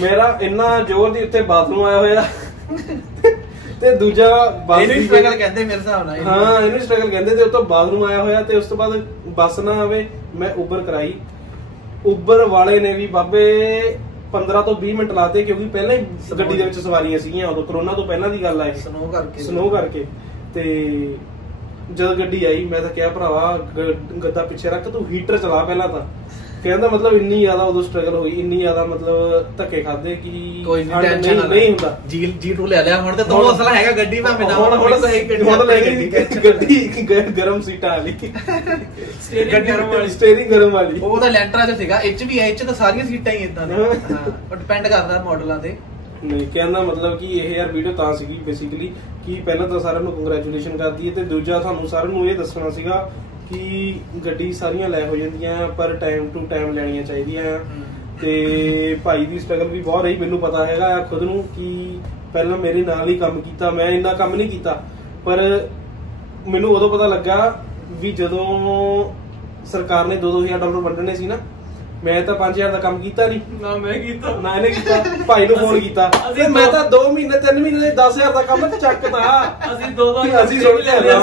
ਮੇਰਾ ਇੰਨਾ ਜ਼ੋਰ ਦੀ ਉੱਤੇ ਬਾਥਰੂਮ ਆਇਆ ਹੋਇਆ ਤੇ ਦੂਜਾ ਇਹਨੂੰ ਸਟਰਗਲ ਕਹਿੰਦੇ ਮੇਰੇ ਹਿਸਾਬ ਨਾਲ। ਹਾਂ, ਇਹਨੂੰ ਸਟਰਗਲ ਕਹਿੰਦੇ। ਤੇ ਉਸ ਤੋਂ ਬਾਥਰੂਮ ਆਇਆ ਹੋਇਆ ਤੇ ਉਸ ਤੋਂ ਬਾਅਦ ਬੱਸ ਨਾ ਆਵੇ, ਮੈਂ ਉਬਰ ਕਰਾਈ। ਉਬਰ ਵਾਲੇ ਨੇ ਵੀ ਬਾਬੇ 15 ਤੋਂ 20 ਮਿੰਟ ਲਾਤੇ, ਕਿਉਂਕਿ ਪਹਿਲਾਂ ਹੀ ਗੱਡੀ ਦੇ ਵਿੱਚ ਸਵਾਰੀਆਂ ਸੀਗੀਆਂ, ਉਦੋਂ ਕਰੋਨਾ ਤੋਂ ਪਹਿਲਾਂ ਦੀ ਗੱਲ ਆ ਇਹ, ਸਨੋ ਕਰਕੇ। ਤੇ ਜਦ ਗੱਡੀ ਆਈ ਮੈਂ ਤਾਂ ਕਿਹਾ ਭਰਾਵਾ ਗੱਦਾ ਪਿੱਛੇ ਰੱਖ, ਤੂੰ ਹੀਟਰ ਚਲਾ ਪਹਿਲਾਂ ਤਾਂ। ਕਹਿੰਦਾ ਮਤਲਬ ਇੰਨੀ ਜ਼ਿਆਦਾ ਉਦੋਂ ਸਟਰਗਲ ਹੋਈ, ਇੰਨੀ ਜ਼ਿਆਦਾ ਮਤਲਬ ਧੱਕੇ ਖਾਦੇ ਕਿ ਕੋਈ ਟੈਨਸ਼ਨ ਨਹੀਂ ਹੁੰਦਾ। ਜੀ2 ਲੈ ਲਿਆ ਹੁਣ ਤੇ ਦੋ ਅਸਲਾ ਹੈਗਾ ਗੱਡੀ ਭਾਵੇਂ ਨਾ ਹੁਣ ਗੱਡੀ ਗਰਮ ਸੀਟਾਂ ਵਾਲੀ, ਸਟੀਅਰਿੰਗ ਗਰਮ ਵਾਲੀ। ਉਹ ਤਾਂ ਲੈਂਟਰਾ 'ਚ ਸੀਗਾ, ਇਹ 'ਚ ਵੀ ਇਹ 'ਚ ਤਾਂ ਸਾਰੀਆਂ ਸੀਟਾਂ ਹੀ ਇਦਾਂ ਦੀਆਂ। ਹਾਂ, ਡਿਪੈਂਡ ਕਰਦਾ ਮਾਡਲਾਂ ਤੇ। ਨਹੀਂ, ਕਹਿੰਦਾ ਮਤਲਬ ਕਿ ਇਹ ਯਾਰ ਵੀਡੀਓ ਤਾਂ ਸੀਗੀ ਬੇਸਿਕਲੀ ਕਿ ਪਹਿਲਾਂ ਤਾਂ ਸਾਰਿਆਂ ਨੂੰ ਕੰਗ੍ਰੈਚੁਲੇਸ਼ਨ ਕਰਦੀ ਹੈ, ਤੇ ਦੂਜਾ ਤੁਹਾਨੂੰ ਸਾਰਿਆਂ ਨੂੰ ਇਹ ਦੱਸਣਾ ਸੀਗਾ ਕਿ ਗੱਡੀ ਸਾਰੀਆਂ ਲੈ ਹੋ ਜਾਂਦੀਆਂ, ਪਰ ਟਾਈਮ ਟੂ ਟਾਈਮ ਲੈਣੀਆਂ ਚਾਹੀਦੀਆਂ। ਤੇ ਭਾਈ ਦੀ ਸਟਰਗਲ ਵੀ ਬਹੁਤ ਰਹੀ, ਮੈਨੂੰ ਪਤਾ ਹੈਗਾ ਖੁਦ ਨੂੰ ਕਿ ਪਹਿਲਾਂ ਮੇਰੇ ਨਾਲ ਹੀ ਕੰਮ ਕੀਤਾ, ਮੈਂ ਇੰਨਾ ਕੰਮ ਨਹੀਂ ਕੀਤਾ। ਪਰ ਮੈਨੂੰ ਉਦੋਂ ਪਤਾ ਲੱਗਾ ਵੀ ਜਦੋਂ ਸਰਕਾਰ ਨੇ $2,000 ਵੰਡਣੇ ਸੀ ਨਾ, ਮੈਂ ਤਾਂ 5,000 ਦਾ ਕੰਮ ਕੀਤਾ ਨਹੀਂ ਨਾ, ਮੈਂ ਕੀਤਾ ਨਾ ਇਹਨੇ ਕੀਤਾ। ਭਾਈ ਨੂੰ ਫੋਨ ਕੀਤਾ, ਮੈਂ ਤਾਂ 2 ਮਹੀਨੇ 3 ਮਹੀਨੇ ਦੇ 10,000 ਦਾ ਕੰਮ ਚੱਕਦਾ। ਅਸੀਂ 2,000 ਅਸੀਂ ਸੁਣ ਲਿਆ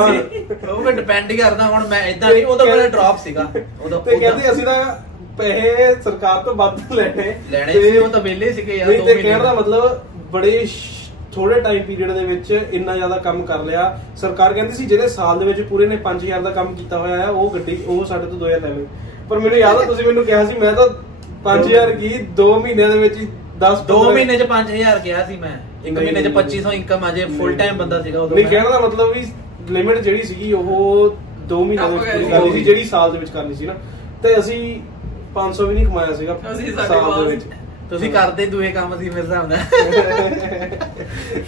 ਉਹ ਵੀ ਡਿਪੈਂਡ ਹੀ ਕਰਦਾ। ਹੁਣ ਮੈਂ ਇਦਾਂ ਨਹੀਂ, ਉਦੋਂ ਮੇਰਾ ਡ੍ਰੌਪ ਸੀਗਾ ਉਦੋਂ, ਤੇ ਕਹਿੰਦੇ ਅਸੀਂ ਤਾਂ ਪੈਸੇ ਸਰਕਾਰ ਤੋਂ ਵੱਧ ਲੈਣੇ ਸੀ, ਉਹ ਤਾਂ ਵਿਹਲੇ ਸੀਗੇ ਯਾਰ। ਤੇ ਕਹਿਣ ਦਾ ਮਤਲਬ ਬੜੇ ਥੋੜੇ ਟਾਈਮ ਪੀਰੀਅਡ ਦੇ ਵਿੱਚ ਇੰਨਾ ਜ਼ਿਆਦਾ ਕੰਮ ਕਰ ਲਿਆ। ਸਰਕਾਰ ਕਹਿੰਦੀ ਸੀ ਜਿਹੜੇ ਸਾਲ ਦੇ ਵਿੱਚ ਪੂਰੇ ਨੇ 5,000 ਦਾ ਕੰਮ ਕੀਤਾ ਹੋਇਆ ਹੈ, ਉਹ ਗੱਡੀ ਉਹ ਸਾਡੇ ਤੋਂ 2,000 ਲੈ ਲਵੇ। ਪਰ ਮੈਨੂੰ ਯਾਦ ਆ ਤੁਸੀਂ ਮੈਨੂੰ ਕਿਹਾ ਸੀ, ਮੈਂ ਤਾਂ 5,000 ਕੀ 2 ਮਹੀਨਿਆਂ ਦੇ ਵਿੱਚ 2 ਮਹੀਨੇ 'ਚ 5,000 ਕਿਹਾ ਸੀ ਮੈਂ। 1 ਮਹੀਨੇ 'ਚ 2,500 ਇਨਕਮ ਅਜੇ ਫੁੱਲ ਟਾਈਮ ਬੰਦਾ ਸੀਗਾ ਉਦੋਂ। ਨਹੀਂ, ਕਹਿਣ ਦਾ ਮਤਲਬ ਵੀ ਲਿਮਿਟ ਜਿਹੜੀ ਸੀਗੀ ਉਹ 2 ਮਹੀਨਿਆਂ ਦੇ ਵਿੱਚ ਕਰਨੀ ਸੀ, ਜਿਹੜੀ ਸਾਲ ਦੇ ਵਿੱਚ ਕਰਨੀ ਸੀ ਨਾ। ਤੇ ਅਸੀਂ 500 ਵੀ ਨਹੀਂ ਕਮਾਇਆ ਸੀਗਾ ਸਾਲ ਦੇ ਵਿੱਚ। ਤੁਸੀਂ ਕਰਦੇ ਦੂਏ ਕੰਮ ਸੀ ਮੇਰੇ ਹਿਸਾਬ ਨਾਲ।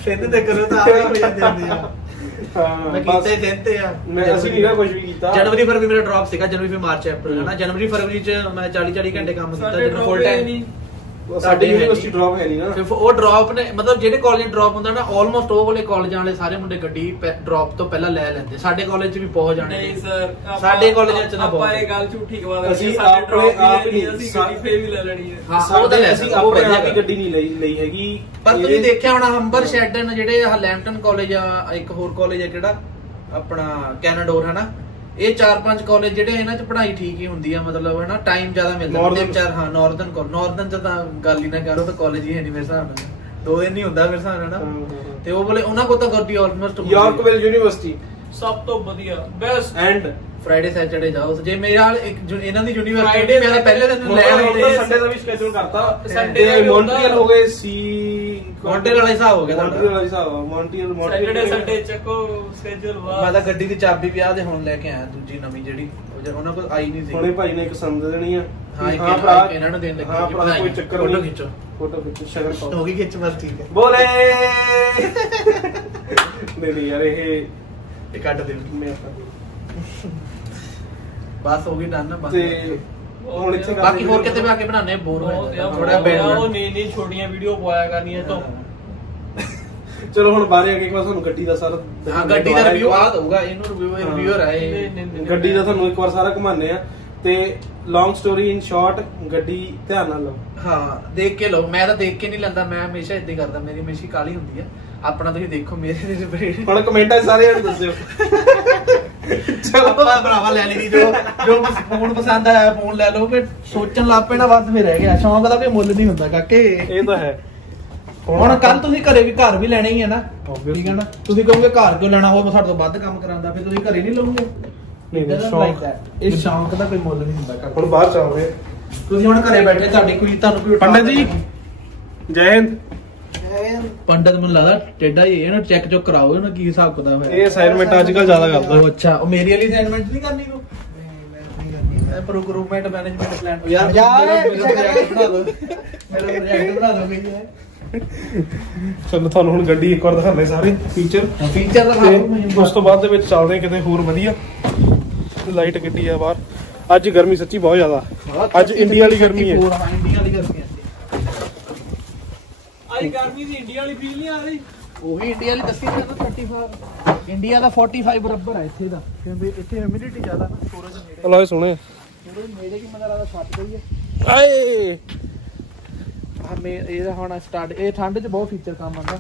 ਸਿੱਧ ਤੇ ਕਰੋ ਤਾਂ ਆਪੇ ਹੋ ਜਾਂਦੇ ਹੁੰਦੇ ਆ। ਮੈਂ ਕੀਤੇ ਦਿੰਦੇ ਆ, ਅਸੀਂ ਨਹੀਂ ਨਾ ਕੁਝ ਵੀ ਕੀਤਾ। ਜਨਵਰੀ ਫਰਵਰੀ ਮੇਰਾ ਡ੍ਰੌਪ ਸੀਗਾ, ਜਨਵਰੀ ਮਾਰਚ ਅਪ੍ਰੈਲ ਹੈ ਨਾ। ਜਨਵਰੀ ਫਰਵਰੀ 'ਚ ਮੈਂ 40 ਘੰਟੇ ਕੰਮ ਕੀਤਾ ਜਦੋਂ ਫੁੱਲ ਟਾਈਮ। ਸਾਡੇ ਯੂਨੀਵਰਸਿਟੀ ਡ੍ਰੌਪ ਹੈ ਨਹੀਂ ਨਾ। ਉਹ ਡ੍ਰੌਪ ਨੇ ਮਤਲਬ ਜਿਹੜੇ ਕਾਲਜ ਡ੍ਰੌਪ ਹੁੰਦਾ ਨਾ, ਆਲਮੋਸਟ ਉਹ ਵਾਲੇ ਕਾਲਜਾਂ ਵਾਲੇ ਸਾਰੇ ਮੁੰਡੇ ਗੱਡੀ ਡ੍ਰੌਪ ਤੋਂ ਪਹਿਲਾਂ ਲੈ ਲੈਂਦੇ। ਸਾਡੇ ਕਾਲਜ 'ਚ ਵੀ ਬਹੁਤ ਜਾਣੇ। ਨਹੀਂ ਸਰ, ਸਾਡੇ ਕਾਲਜਾਂ 'ਚ ਨਾ ਬਹੁਤ। ਆਪਾਂ ਇਹ ਗੱਲ ਝੂਠੀ ਗਵਾ ਦਿੰਦੇ, ਅਸੀਂ ਸਾਡੇ ਡ੍ਰੌਪ ਆਪ ਨਹੀਂ, ਅਸੀਂ ਗੱਡੀ ਫੇਰ ਵੀ ਲੈ ਲੈਣੀ ਹੈ। ਹਾਂ, ਉਹ ਤਾਂ ਅਸੀਂ ਆਪਣੇ ਆਪ ਹੀ ਗੱਡੀ ਨਹੀਂ ਲਈ ਹੈਗੀ। ਪਰ ਤੁਸੀਂ ਦੇਖਿਆ ਹੋਣਾ ਹੰਬਰ ਸ਼ੈਡਨ ਜਿਹੜੇ ਲੈਂਪਟਨ ਕਾਲਜ ਆ, ਇੱਕ ਹੋਰ ਕਾਲਜ ਆ ਕਿਹੜਾ ਆਪਣਾ ਕੈਨਾਡੋਰ ਹੈ ਨਾ, ਇਹ 4-5 ਕਾਲਜ ਜਿਹੜੇ ਇਹਨਾਂ 'ਚ ਪੜ੍ਹਾਈ ਠੀਕ ਹੀ ਹੁੰਦੀ ਆ, ਮਤਲਬ ਹੈ ਨਾ ਟਾਈਮ ਜ਼ਿਆਦਾ ਮਿਲਦਾ। ਹਾਂ, ਨਾਰਦਰਨ 'ਚ ਤਾਂ ਗੱਲ ਹੀ ਨਾ ਕਰੋ, ਤਾਂ ਕਾਲਜ ਹੀ ਹੈ ਨਹੀਂ ਮੇਰੇ ਹਿਸਾਬ ਨਾਲ। 2 ਦਿਨ ਨਹੀਂ ਹੁੰਦਾ ਮੇਰੇ ਹਿਸਾਬ ਨਾਲ ਨਾ। ਤੇ ਉਹ ਬੋਲੇ ਉਹਨਾਂ ਕੋਲ ਤਾਂ ਗੱਡੀ ਆਲਮੋਸਟ ਯਾਰਕਵਿਲ ਯੂਨੀਵਰਸਿਟੀ ਸਭ ਤੋਂ ਵਧੀਆ ਬੈਸਟ। ਐਂਡ ਫਰਾਈਡੇ ਸੈਟਰਡੇ ਜਾਓ ਜੇ ਮੇਰੇ ਨਾਲ ਇਹਨਾਂ ਦੀ ਯੂਨੀਵਰਸਿਟੀ ਮੈਂ ਪਹਿਲੇ ਦਿਨ ਲੈ ਆਉਂਦੇ ਸੰਡੇ ਦਾ ਵੀ ਸ਼ੈਡਿਊਲ ਕਰਤਾ। ਸੰਡੇ ਦਾ ਮੌਂਟਰੀਅਲ ਹੋ ਗਏ ਸੀ ਮੌਂਟਰੀਅਲ ਵਾਲਾ ਹਿਸਾਬ ਹੋ ਗਿਆ ਤੁਹਾਡਾ। ਮੌਂਟਰੀਅਲ ਵਾਲਾ ਹਿਸਾਬ ਮੌਂਟਰੀਅਲ ਸੈਟਰਡੇ ਸੰਡੇ ਚੱਕੋ ਸ਼ੈਡਿਊਲ ਮੈਂ ਤਾਂ ਗੱਡੀ ਦੀ ਚਾਬੀ ਵੀ ਆਹ ਦੇ ਹੁਣ ਲੈ ਕੇ ਆਇਆ ਦੂਜੀ ਨਵੀਂ ਜਿਹੜੀ ਉਹਨਾਂ ਕੋਲ ਆਈ ਨਹੀਂ ਸੀ। ਹੁਣੇ ਭਾਈ ਨੇ ਇੱਕ ਸੰਦ ਦੇਣੀ ਆ। ਹਾਂ ਭਰਾ ਇਹਨਾਂ ਨੂੰ ਦੇਣ ਲੱਗੇ। ਹਾਂ ਭਰਾ ਕੋਈ ਚੱਕਰ ਫੋਟੋ ਨਹੀਂ। ਖਿੱਚੋ ਫੋਟੋ ਖਿੱਚੋ ਸ਼ਗਨ ਪਾਓ ਹੋ ਗਈ ਖਿੱਚ ਬਸ ਠੀਕ ਹੈ। ਬੋਲੇ ਨਹੀਂ ਯਾਰ ਇਹ ਕੱਟ ਦੇ ਮੈਂ ਬਸ ਹੋ ਗਈ ਡਨ ਬਸ। ਤੇ ਹੁਣ ਇੱਥੇ ਬਾਕੀ ਹੋਰ ਕਿਤੇ ਵੀ ਆ ਕੇ ਬਣਾਣੇ ਬੋਰ ਹੋ ਥੋੜਾ ਉਹ ਨਹੀਂ ਛੋਟੀਆਂ ਵੀਡੀਓ ਪਾਇਆ ਕਰਨੀਆਂ ਤਾਂ। ਚਲੋ ਹੁਣ ਬਾਹਰ ਆ ਕੇ ਇੱਕ ਵਾਰ ਤੁਹਾਨੂੰ ਗੱਡੀ ਦਾ ਸਾਰਾ ਹਾਂ ਗੱਡੀ ਦਾ ਰਿਵਿਊ ਆ ਦਊਗਾ ਇਹਨੂੰ ਰਿਵਿਊਅਰ ਹੈ ਗੱਡੀ ਦਾ ਤੁਹਾਨੂੰ ਇੱਕ ਵਾਰ ਸਾਰਾ ਘੁਮਾਉਂਦੇ ਆ। ਤੇ ਲੌਂਗ ਸਟੋਰੀ ਇਨ ਸ਼ਾਰਟ ਗੱਡੀ ਧਿਆਨ ਨਾਲ ਲਓ। ਹਾਂ ਦੇਖ ਕੇ ਲਓ। ਮੈਂ ਤਾਂ ਦੇਖ ਕੇ ਨਹੀਂ ਲੈਂਦਾ ਮੈਂ ਹਮੇਸ਼ਾ ਇਦਾਂ ਹੀ ਕਰਦਾ। ਮੇਰੀ ਹਮੇਸ਼ਾ ਕਾਲੀ ਹੁੰਦੀ ਆ। ਆਪਣਾ ਤੁਸੀਂ ਦੇਖੋ ਮੇਰੇ ਦੇ ਹੁਣ ਕਮੈਂਟਾਂ 'ਚ ਸਾਰੇ ਜਣੇ ਦੱਸਿਓ। ਚਲੋ ਭਰਾਵਾ ਲੈ ਲਈ ਜੋ ਫੋਨ ਪਸੰਦ ਆਇਆ ਫੋਨ ਲੈ ਲਓ। ਕਿ ਸੋਚਣ ਲੱਗ ਪੈਣਾ ਵੱਧ ਫਿਰ ਰਹਿ ਗਿਆ। ਸ਼ੌਂਕ ਦਾ ਕੋਈ ਮੁੱਲ ਨਹੀਂ ਹੁੰਦਾ ਕਾਕੇ। ਇਹ ਤਾਂ ਹੈ। ਹੁਣ ਕੱਲ ਤੁਸੀਂ ਘਰ ਵੀ ਲੈਣਾ ਹੀ ਹੈ ਨਾ ਠੀਕ ਹੈ ਨਾ। ਤੁਸੀਂ ਕਹੋਗੇ ਘਰ ਕਿਉਂ ਲੈਣਾ ਹੋਰ ਸਾਡੇ ਤੋਂ ਵੱਧ ਕੰਮ ਕਰਾਂਦਾ ਫਿਰ ਤੁਸੀਂ ਘਰੇ ਨਹੀਂ ਲਓਗੇ। ਇਹ ਸ਼ੌਂਕ ਦਾ ਕੋਈ ਮੁੱਲ ਨਹੀਂ ਹੁੰਦਾ। ਹੁਣ ਬਾਹਰ ਚੱਲਦੇ ਤੁਸੀਂ ਹੁਣ ਘਰੇ ਬੈਠੇ ਤੁਹਾਨੂੰ ਕੋਈ ਪੰਡਤ ਜੀ ਜੈ ਹਿੰਦ। ਪੰਡਤ ਮੈਨੂੰ ਲੱਗਦਾ ਟੇਡਾ ਹੀ ਇਹਨੂੰ ਚੈੱਕ ਚੁੱਕ ਕਰਾਓ ਇਹਨੂੰ ਕੀ ਹਿਸਾਬ ਕਿਤਾਬ ਹੋਇਆ। ਇਹ ਅਸਾਈਨਮੈਂਟ ਅੱਜ ਕੱਲ ਜ਼ਿਆਦਾ ਕਰਦਾ। ਉਹ ਅੱਛਾ ਉਹ ਮੇਰੀ ਵਾਲੀ ਅਸਾਈਨਮੈਂਟ ਨਹੀਂ ਕਰਨੀ ਤੂੰ। ਪ੍ਰੋਗਰਾਮੈਂਟ ਮੈਨੇਜਮੈਂਟ ਪਲਾਨ ਯਾਰ ਬਣਾ ਦੋ ਮੇਰਾ ਪ੍ਰੋਜੈਕਟ ਬਣਾ ਦੋ ਕੋਈ। ਚਲੋ ਤੁਹਾਨੂੰ ਹੁਣ ਗੱਡੀ ਇੱਕ ਵਾਰ ਦਿਖਾਉਂਦੇ ਸਾਰੇ ਫੀਚਰ ਦਿਖਾਓ। ਉਸ ਤੋਂ ਬਾਅਦ ਦੇ ਵਿੱਚ ਚੱਲਦੇ ਕਿਤੇ ਹੋਰ ਵਧੀਆ। ਲਾਈਟ ਗੱਡੀ ਆ ਬਾਹਰ। ਅੱਜ ਗਰਮੀ ਸੱਚੀ ਬਹੁਤ ਜ਼ਿਆਦਾ। ਅੱਜ ਇੰਡੀਆ ਵਾਲੀ ਗਰਮੀ ਹੈ। ਇੰਡੀਆ ਵਾਲੀ ਗਰਮੀ ਹੈ। ਅੱਜ ਗਰਮੀ ਦੀ ਇੰਡੀਆ ਵਾਲੀ ਫੀਲ ਨਹੀਂ ਆ ਰਹੀ। ਉਹੀ ਇੰਡੀਆ ਵਾਲੀ ਦੱਸੀ ਜਾਂਦਾ 35 ਇੰਡੀਆ ਦਾ 45 ਬਰਾਬਰ ਹੈ ਇੱਥੇ ਦਾ ਕਿਉਂਕਿ ਇੱਥੇ ਹਿਊਮਿਡਿਟੀ ਜ਼ਿਆਦਾ ਨਾ ਸੂਰਜ ਨੇੜੇ। ਹਲੋ ਇਹ ਸੁਣੇ ਸੂਰਜ ਨੇੜੇ ਕੀ ਮਜ਼ਾ ਲੱਗਦਾ ਛੱਟ ਗਈ ਹੈ। ਆਏ ਹਮੇ ਇਹ ਹੁਣ ਸਟਾਰਟ ਇਹ ਠੰਡ 'ਚ ਬਹੁਤ ਫੀਚਰ ਕੰਮ ਆਉਂਦਾ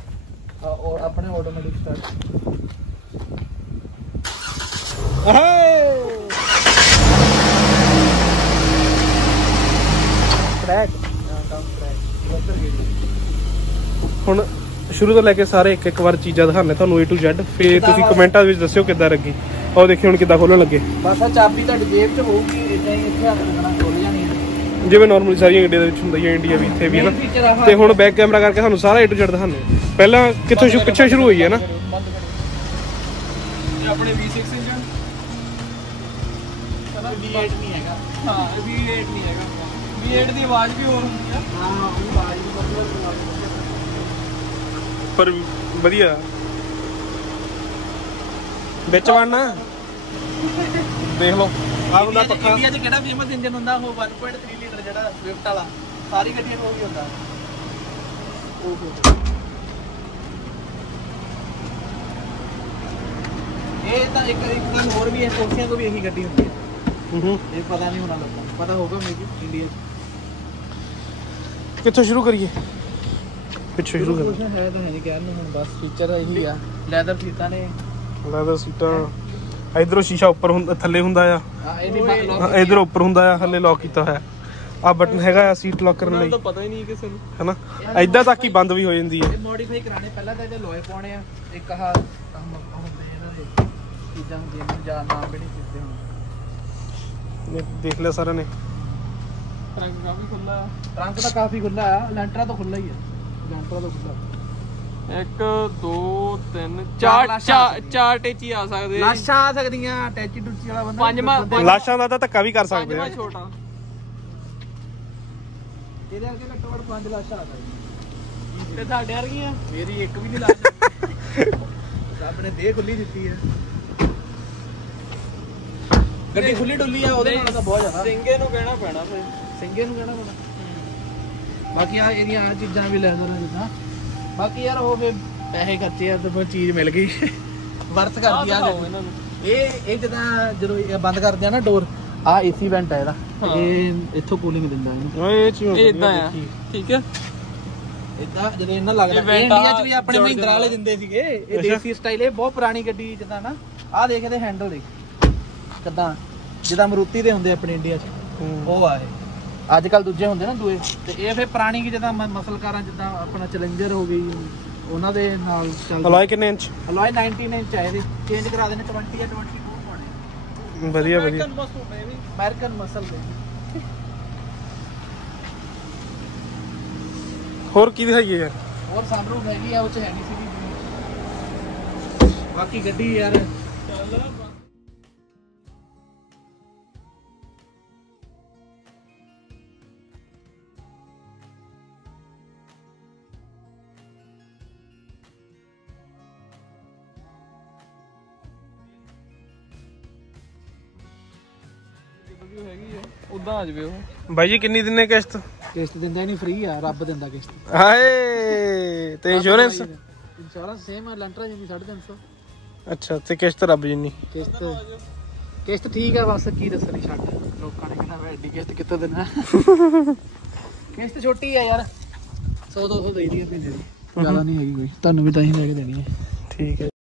ਔਰ ਆਪਣੇ ਆਟੋਮੈਟਿਕ ਸਟਾਰਟ। ਹੁਣ ਸ਼ੁਰੂ ਤੋਂ ਲੈ ਕੇ ਸਾਰੇ ਇੱਕ ਵਾਰ ਚੀਜ਼ਾਂ ਦਿਖਾਣੇ ਤੁਹਾਨੂੰ A to Z। ਫੇਰ ਤੁਸੀਂ ਕਮੈਂਟਾਂ ਵਿੱਚ ਦੱਸਿਓ ਕਿੱਦਾਂ ਲੱਗੀ। ਉਹ ਦੇਖੀ ਹੁਣ ਕਿੱਦਾਂ ਖੋਲਣ ਲੱਗੇ। ਬਸ ਆ ਚਾਬੀ ਤੁਹਾਡੀ ਜੇਬ 'ਚ ਹੋਊਗੀ ਇਦਾਂ ਹੀ ਇੱਥੇ ਹੱਥ ਲੱਗਣਾ ਖੋਲ ਜਾਣੀ ਜਿਵੇਂ ਨਾਰਮਲੀ ਸਾਰੀਆਂ ਗੱਡੀਆਂ ਦੇ ਵਿੱਚ ਹੁੰਦਾ ਹੀ ਹੈ ਇੰਡੀਆ ਵੀ ਇੱਥੇ ਵੀ ਹੈ ਨਾ। ਤੇ ਹੁਣ ਬੈਕ ਕੈਮਰਾ ਕਰਕੇ ਤੁਹਾਨੂੰ ਸਾਰਾ A to Z ਦਿਖਾਣੇ। ਪਹਿਲਾਂ ਕਿੱਥੋਂ ਪਿੱਛੇ ਸ਼ੁਰੂ ਹੋਈ ਹੈ ਨਾ। ਇਹ ਆਪਣੇ V6 ਇੰਜਨ V8 ਨਹੀਂ ਹੈਗਾ। ਹਾਂ V8 ਨਹੀਂ ਹੈਗਾ। V8 ਦੀ ਆਵਾਜ਼ ਵੀ ਹੋਰ ਹੁੰਦੀ ਆ। ਹਾਂ ਉਹ ਆਵਾਜ਼ ਵੀ ਮਤਲਬ ਪਰ ਵਧੀਆ ਵਿੱਚ ਵੜਨਾ ਦੇਖ ਲਓ ਆ ਹੁੰਦਾ ਪੱਖਾ। ਇੰਡੀਆ 'ਚ ਕਿਹੜਾ ਫੇਮਸ ਇੰਜਨ ਹੁੰਦਾ ਉਹ 1.3 ਲੀਟਰ ਜਿਹੜਾ ਸਵਿਫਟ ਵਾਲਾ ਸਾਰੀ ਗੱਡੀਆਂ ਨੂੰ ਉਹ ਵੀ ਹੁੰਦਾ। ਇਹ ਤਾਂ ਇੱਕ ਗੱਲ ਹੋਰ ਵੀ ਹੈ ਕੋਸੀਆਂ ਤੋਂ ਵੀ ਇਹੀ ਗੱਡੀ ਹੁੰਦੀ ਹੈ। ਇਹ ਪਤਾ ਨਹੀਂ ਹੋਣਾ ਲੋਕਾਂ ਨੂੰ ਪਤਾ ਹੋਊਗਾ ਮੇਬੀ ਇੰਡੀਆ 'ਚ। ਕਿੱਥੋਂ ਸ਼ੁਰੂ ਕਰੀਏ? ਪਿੱਛੇ ਸ਼ੁਰੂ ਕਰ। ਹੈ ਤਾਂ ਹੈ ਨਹੀਂ ਕਹਿਣ ਨੂੰ ਹੁਣ ਬਸ ਫੀਚਰ ਇਹੀ ਆ। ਲੈਦਰ ਸੀਟਾਂ ਨੇ ਲੈਦਰ ਸੀਟਾਂ। ਇਧਰੋਂ ਸ਼ੀਸ਼ਾ ਉੱਪਰ ਹੁੰਦਾ ਥੱਲੇ ਹੁੰਦਾ ਆ। ਇਧਰ ਉੱਪਰ ਹੁੰਦਾ ਆ ਥੱਲੇ ਲੌਕ ਕੀਤਾ ਹੋਇਆ। ਆ ਬਟਨ ਹੈਗਾ ਆ ਸੀਟ ਲੌਕ ਕਰਨ ਲਈ। ਤਾਂ ਪਤਾ ਹੀ ਨਹੀਂ ਕਿਸੇ ਨੂੰ ਹੈਨਾ ਏਦਾਂ ਤੱਕ ਹੀ ਬੰਦ ਵੀ ਹੋ ਜਾਂਦੀ ਹੈ। ਇਹ ਮੋਡੀਫਾਈ ਕਰਾਣੇ ਪਹਿਲਾਂ ਤਾਂ ਇਹਦੇ ਲੋਹੇ ਪਾਉਣੇ ਆ। ਇੱਕ ਆਹ ਹੁੰਦੇ ਇਹਨਾਂ ਦੇ ਚੀਜ਼ਾਂ ਹੁੰਦੀਆਂ ਜਾਂ ਨਾਮ ਵੀ ਨਹੀਂ ਦਿੱਤੇ ਹੁਣ। ਦੇਖ ਲਿਆ ਸਾਰਿਆਂ ਨੇ। ਟਰੰਕ ਕਾਫੀ ਖੁੱਲਾ ਆ। ਟਰੰਕ ਤਾਂ ਕਾਫੀ ਖੁੱਲਾ ਆ। ਲੈਂਟਰਾ ਤਾਂ ਖੁੱਲਾ ਹੀ ਆ। ਲੈਂਟਰਾ ਤਾਂ ਖੁੱਲਾ 1 2 3 4 ਟੇਚੀ ਆ ਸਕਦੇ। ਲਾਸ਼ਾਂ ਆ ਸਕਦੀਆਂ ਟੈਚੀ ਟੁੱਚੀ ਵਾਲਾ ਬੰਦਾ। ਪੰਜਵਾਂ ਲਾਸ਼ਾਂ ਦਾ ਤਾਂ ਧੱਕਾ ਵੀ ਕਰ ਸਕਦੇ ਆ। ਛੋਟਾ ਇਹਦੇ ਅੱਗੇ ਘੱਟੋ ਘੱਟ 5 ਲਾਸ਼ਾਂ ਆ ਸਕਦੀਆਂ। ਤੇ ਤੁਹਾਡੇ ਵਰਗੀਆਂ ਮੇਰੀ ਇੱਕ ਵੀ ਨਹੀਂ ਲਾਸ਼। ਰੱਬ ਨੇ ਦੇਹ ਖੁੱਲੀ ਦਿੱਤੀ ਹੈ। ਗੱਡੀ ਖੁੱਲੀ ਡੁੱਲੀ ਆ ਉਹਦੇ ਨਾਲ ਤਾਂ ਬਹੁਤ ਜ਼ਿਆਦਾ। ਸਿੰਘੇ ਨੂੰ ਕਹਿਣਾ ਪੈਣਾ ਫਿਰ। ਸਿੰਘੇ ਨੂੰ ਕਹਿਣਾ ਪੈਣਾ। ਬਾਕੀ ਆ ਇਹਦੀਆਂ ਆ ਚੀਜ਼ਾਂ ਵੀ ਲੈਦਰ ਆ ਜਿੱਦਾਂ। ਬਾਕੀ ਯਾਰ ਉਹ ਫੇ ਪੈਸੇ ਖਰਚੇ ਆ ਤੇ ਫਿਰ ਚੀਜ਼ ਮਿਲ ਗਈ ਵਰਤ ਕਰਦੀ ਆ ਇਹਨਾਂ ਨੂੰ। ਇਹ ਜਿੱਦਾਂ ਜਦੋਂ ਇਹ ਬੰਦ ਕਰਦੇ ਆ ਨਾ ਡੋਰ ਆ ਏਸੀ ਵੈਂਟ ਆ ਇਹਦਾ। ਇਹ ਇੱਥੋਂ ਕੂਲਿੰਗ ਦਿੰਦਾ ਇਹਨੂੰ। ਇਹ ਚੀਜ਼ ਇਦਾਂ ਆ ਠੀਕ ਹੈ। ਇਦਾਂ ਜਦੋਂ ਇਹਨਾਂ ਲੱਗਦਾ ਇੰਡੀਆ 'ਚ ਵੀ ਆਪਣੇ ਮਹਿੰਦਰਾ ਵਾਲੇ ਦਿੰਦੇ ਸੀਗੇ। ਇਹ ਦੇਸੀ ਸਟਾਈਲ ਇਹ ਬਹੁਤ ਪੁਰਾਣੀ ਗੱਡੀ ਜਿੱਦਾਂ ਨਾ ਆਹ ਦੇਖਦੇ ਹੈਂਡਲ ਦੇਖ ਕਿੱਦਾਂ ਜਿੱਦਾਂ ਮਰੂਤੀ ਦੇ ਹੁੰਦੇ ਆਪਣੇ ਇੰਡੀਆ 'ਚ ਉਹ ਆ ਇਹ। ਅੱਜ ਕੱਲ ਦੂਜੇ ਹੁੰਦੇ ਨਾ ਦੂਏ ਤੇ ਇਹ ਫੇ ਪੁਰਾਣੀ ਜਿੱਦਾਂ ਮਸਲ ਕਾਰਾਂ ਜਿੱਦਾਂ ਆਪਣਾ ਚੈਲੰਜਰ ਹੋ ਗਈ ਉਹਨਾਂ ਦੇ ਨਾਲ ਚੱਲਦਾ। ਅਲੋਏ ਕਿੰਨੇ ਇੰਚ? ਅਲੋਏ 19 ਇੰਚ ਆਏ ਚੇਂਜ ਕਰਾ ਦੇਣੇ 20 ਜਾਂ 24 ਪਾਉਣੇ। ਵਧੀਆ ਵਧੀਆ ਅਮਰੀਕਨ ਮਸਲ ਦੇ। ਹੋਰ ਕੀ ਦਿਖਾਈਏ ਯਾਰ? ਹੋਰ ਸਨਰੂਫ ਹੈਗੀ ਆ, ਉਹ ਚ ਹੈ ਨਹੀਂ ਸੀਗੀ। ਬਾਕੀ ਗੱਡੀ ਯਾਰ ਹੈਗੀ ਆ ਉਦਾਂ ਆ ਜਵੇ ਉਹ। ਬਾਈ ਜੀ ਕਿੰਨੀ ਦਿਨੇ ਕਿਸ਼ਤ? ਕਿਸ਼ਤ ਦਿੰਦਾ ਹੀ ਨਹੀਂ, ਫ੍ਰੀ ਆ, ਰੱਬ ਦਿੰਦਾ ਕਿਸ਼ਤ। ਹਾਏ ਤੇ ਇੰਸ਼ੋਰੈਂਸ? ਇੰਸ਼ੋਰੈਂਸ ਸੇਮ ਆ, ਲੈਂਟਰ ਜਿੰਨੀ 350। ਅੱਛਾ ਤੇ ਕਿਸ਼ਤ ਰੱਬ ਜਿੰਨੀ? ਕਿਸ਼ਤ ਠੀਕ ਆ, ਬਸ ਕੀ ਦੱਸਣੀ, ਛੱਡ। ਲੋਕਾਂ ਨੇ ਕਹਿਣਾ ਐਡੀ ਕਿਸ਼ਤ ਕਿੱਥੋਂ ਦੇਣਾ। ਕਿਸ਼ਤ ਛੋਟੀ ਆ ਯਾਰ, 100-200 ਦੇਈ ਦੀ ਮਹੀਨੇ ਦੀ, ਜ਼ਿਆਦਾ ਨਹੀਂ ਹੈਗੀ ਕੋਈ। ਤੁਹਾਨੂੰ ਵੀ ਤਾਂ ਹੀ ਲੈ ਕੇ ਦੇਣੀ ਹੈ। ਠੀਕ ਹੈ।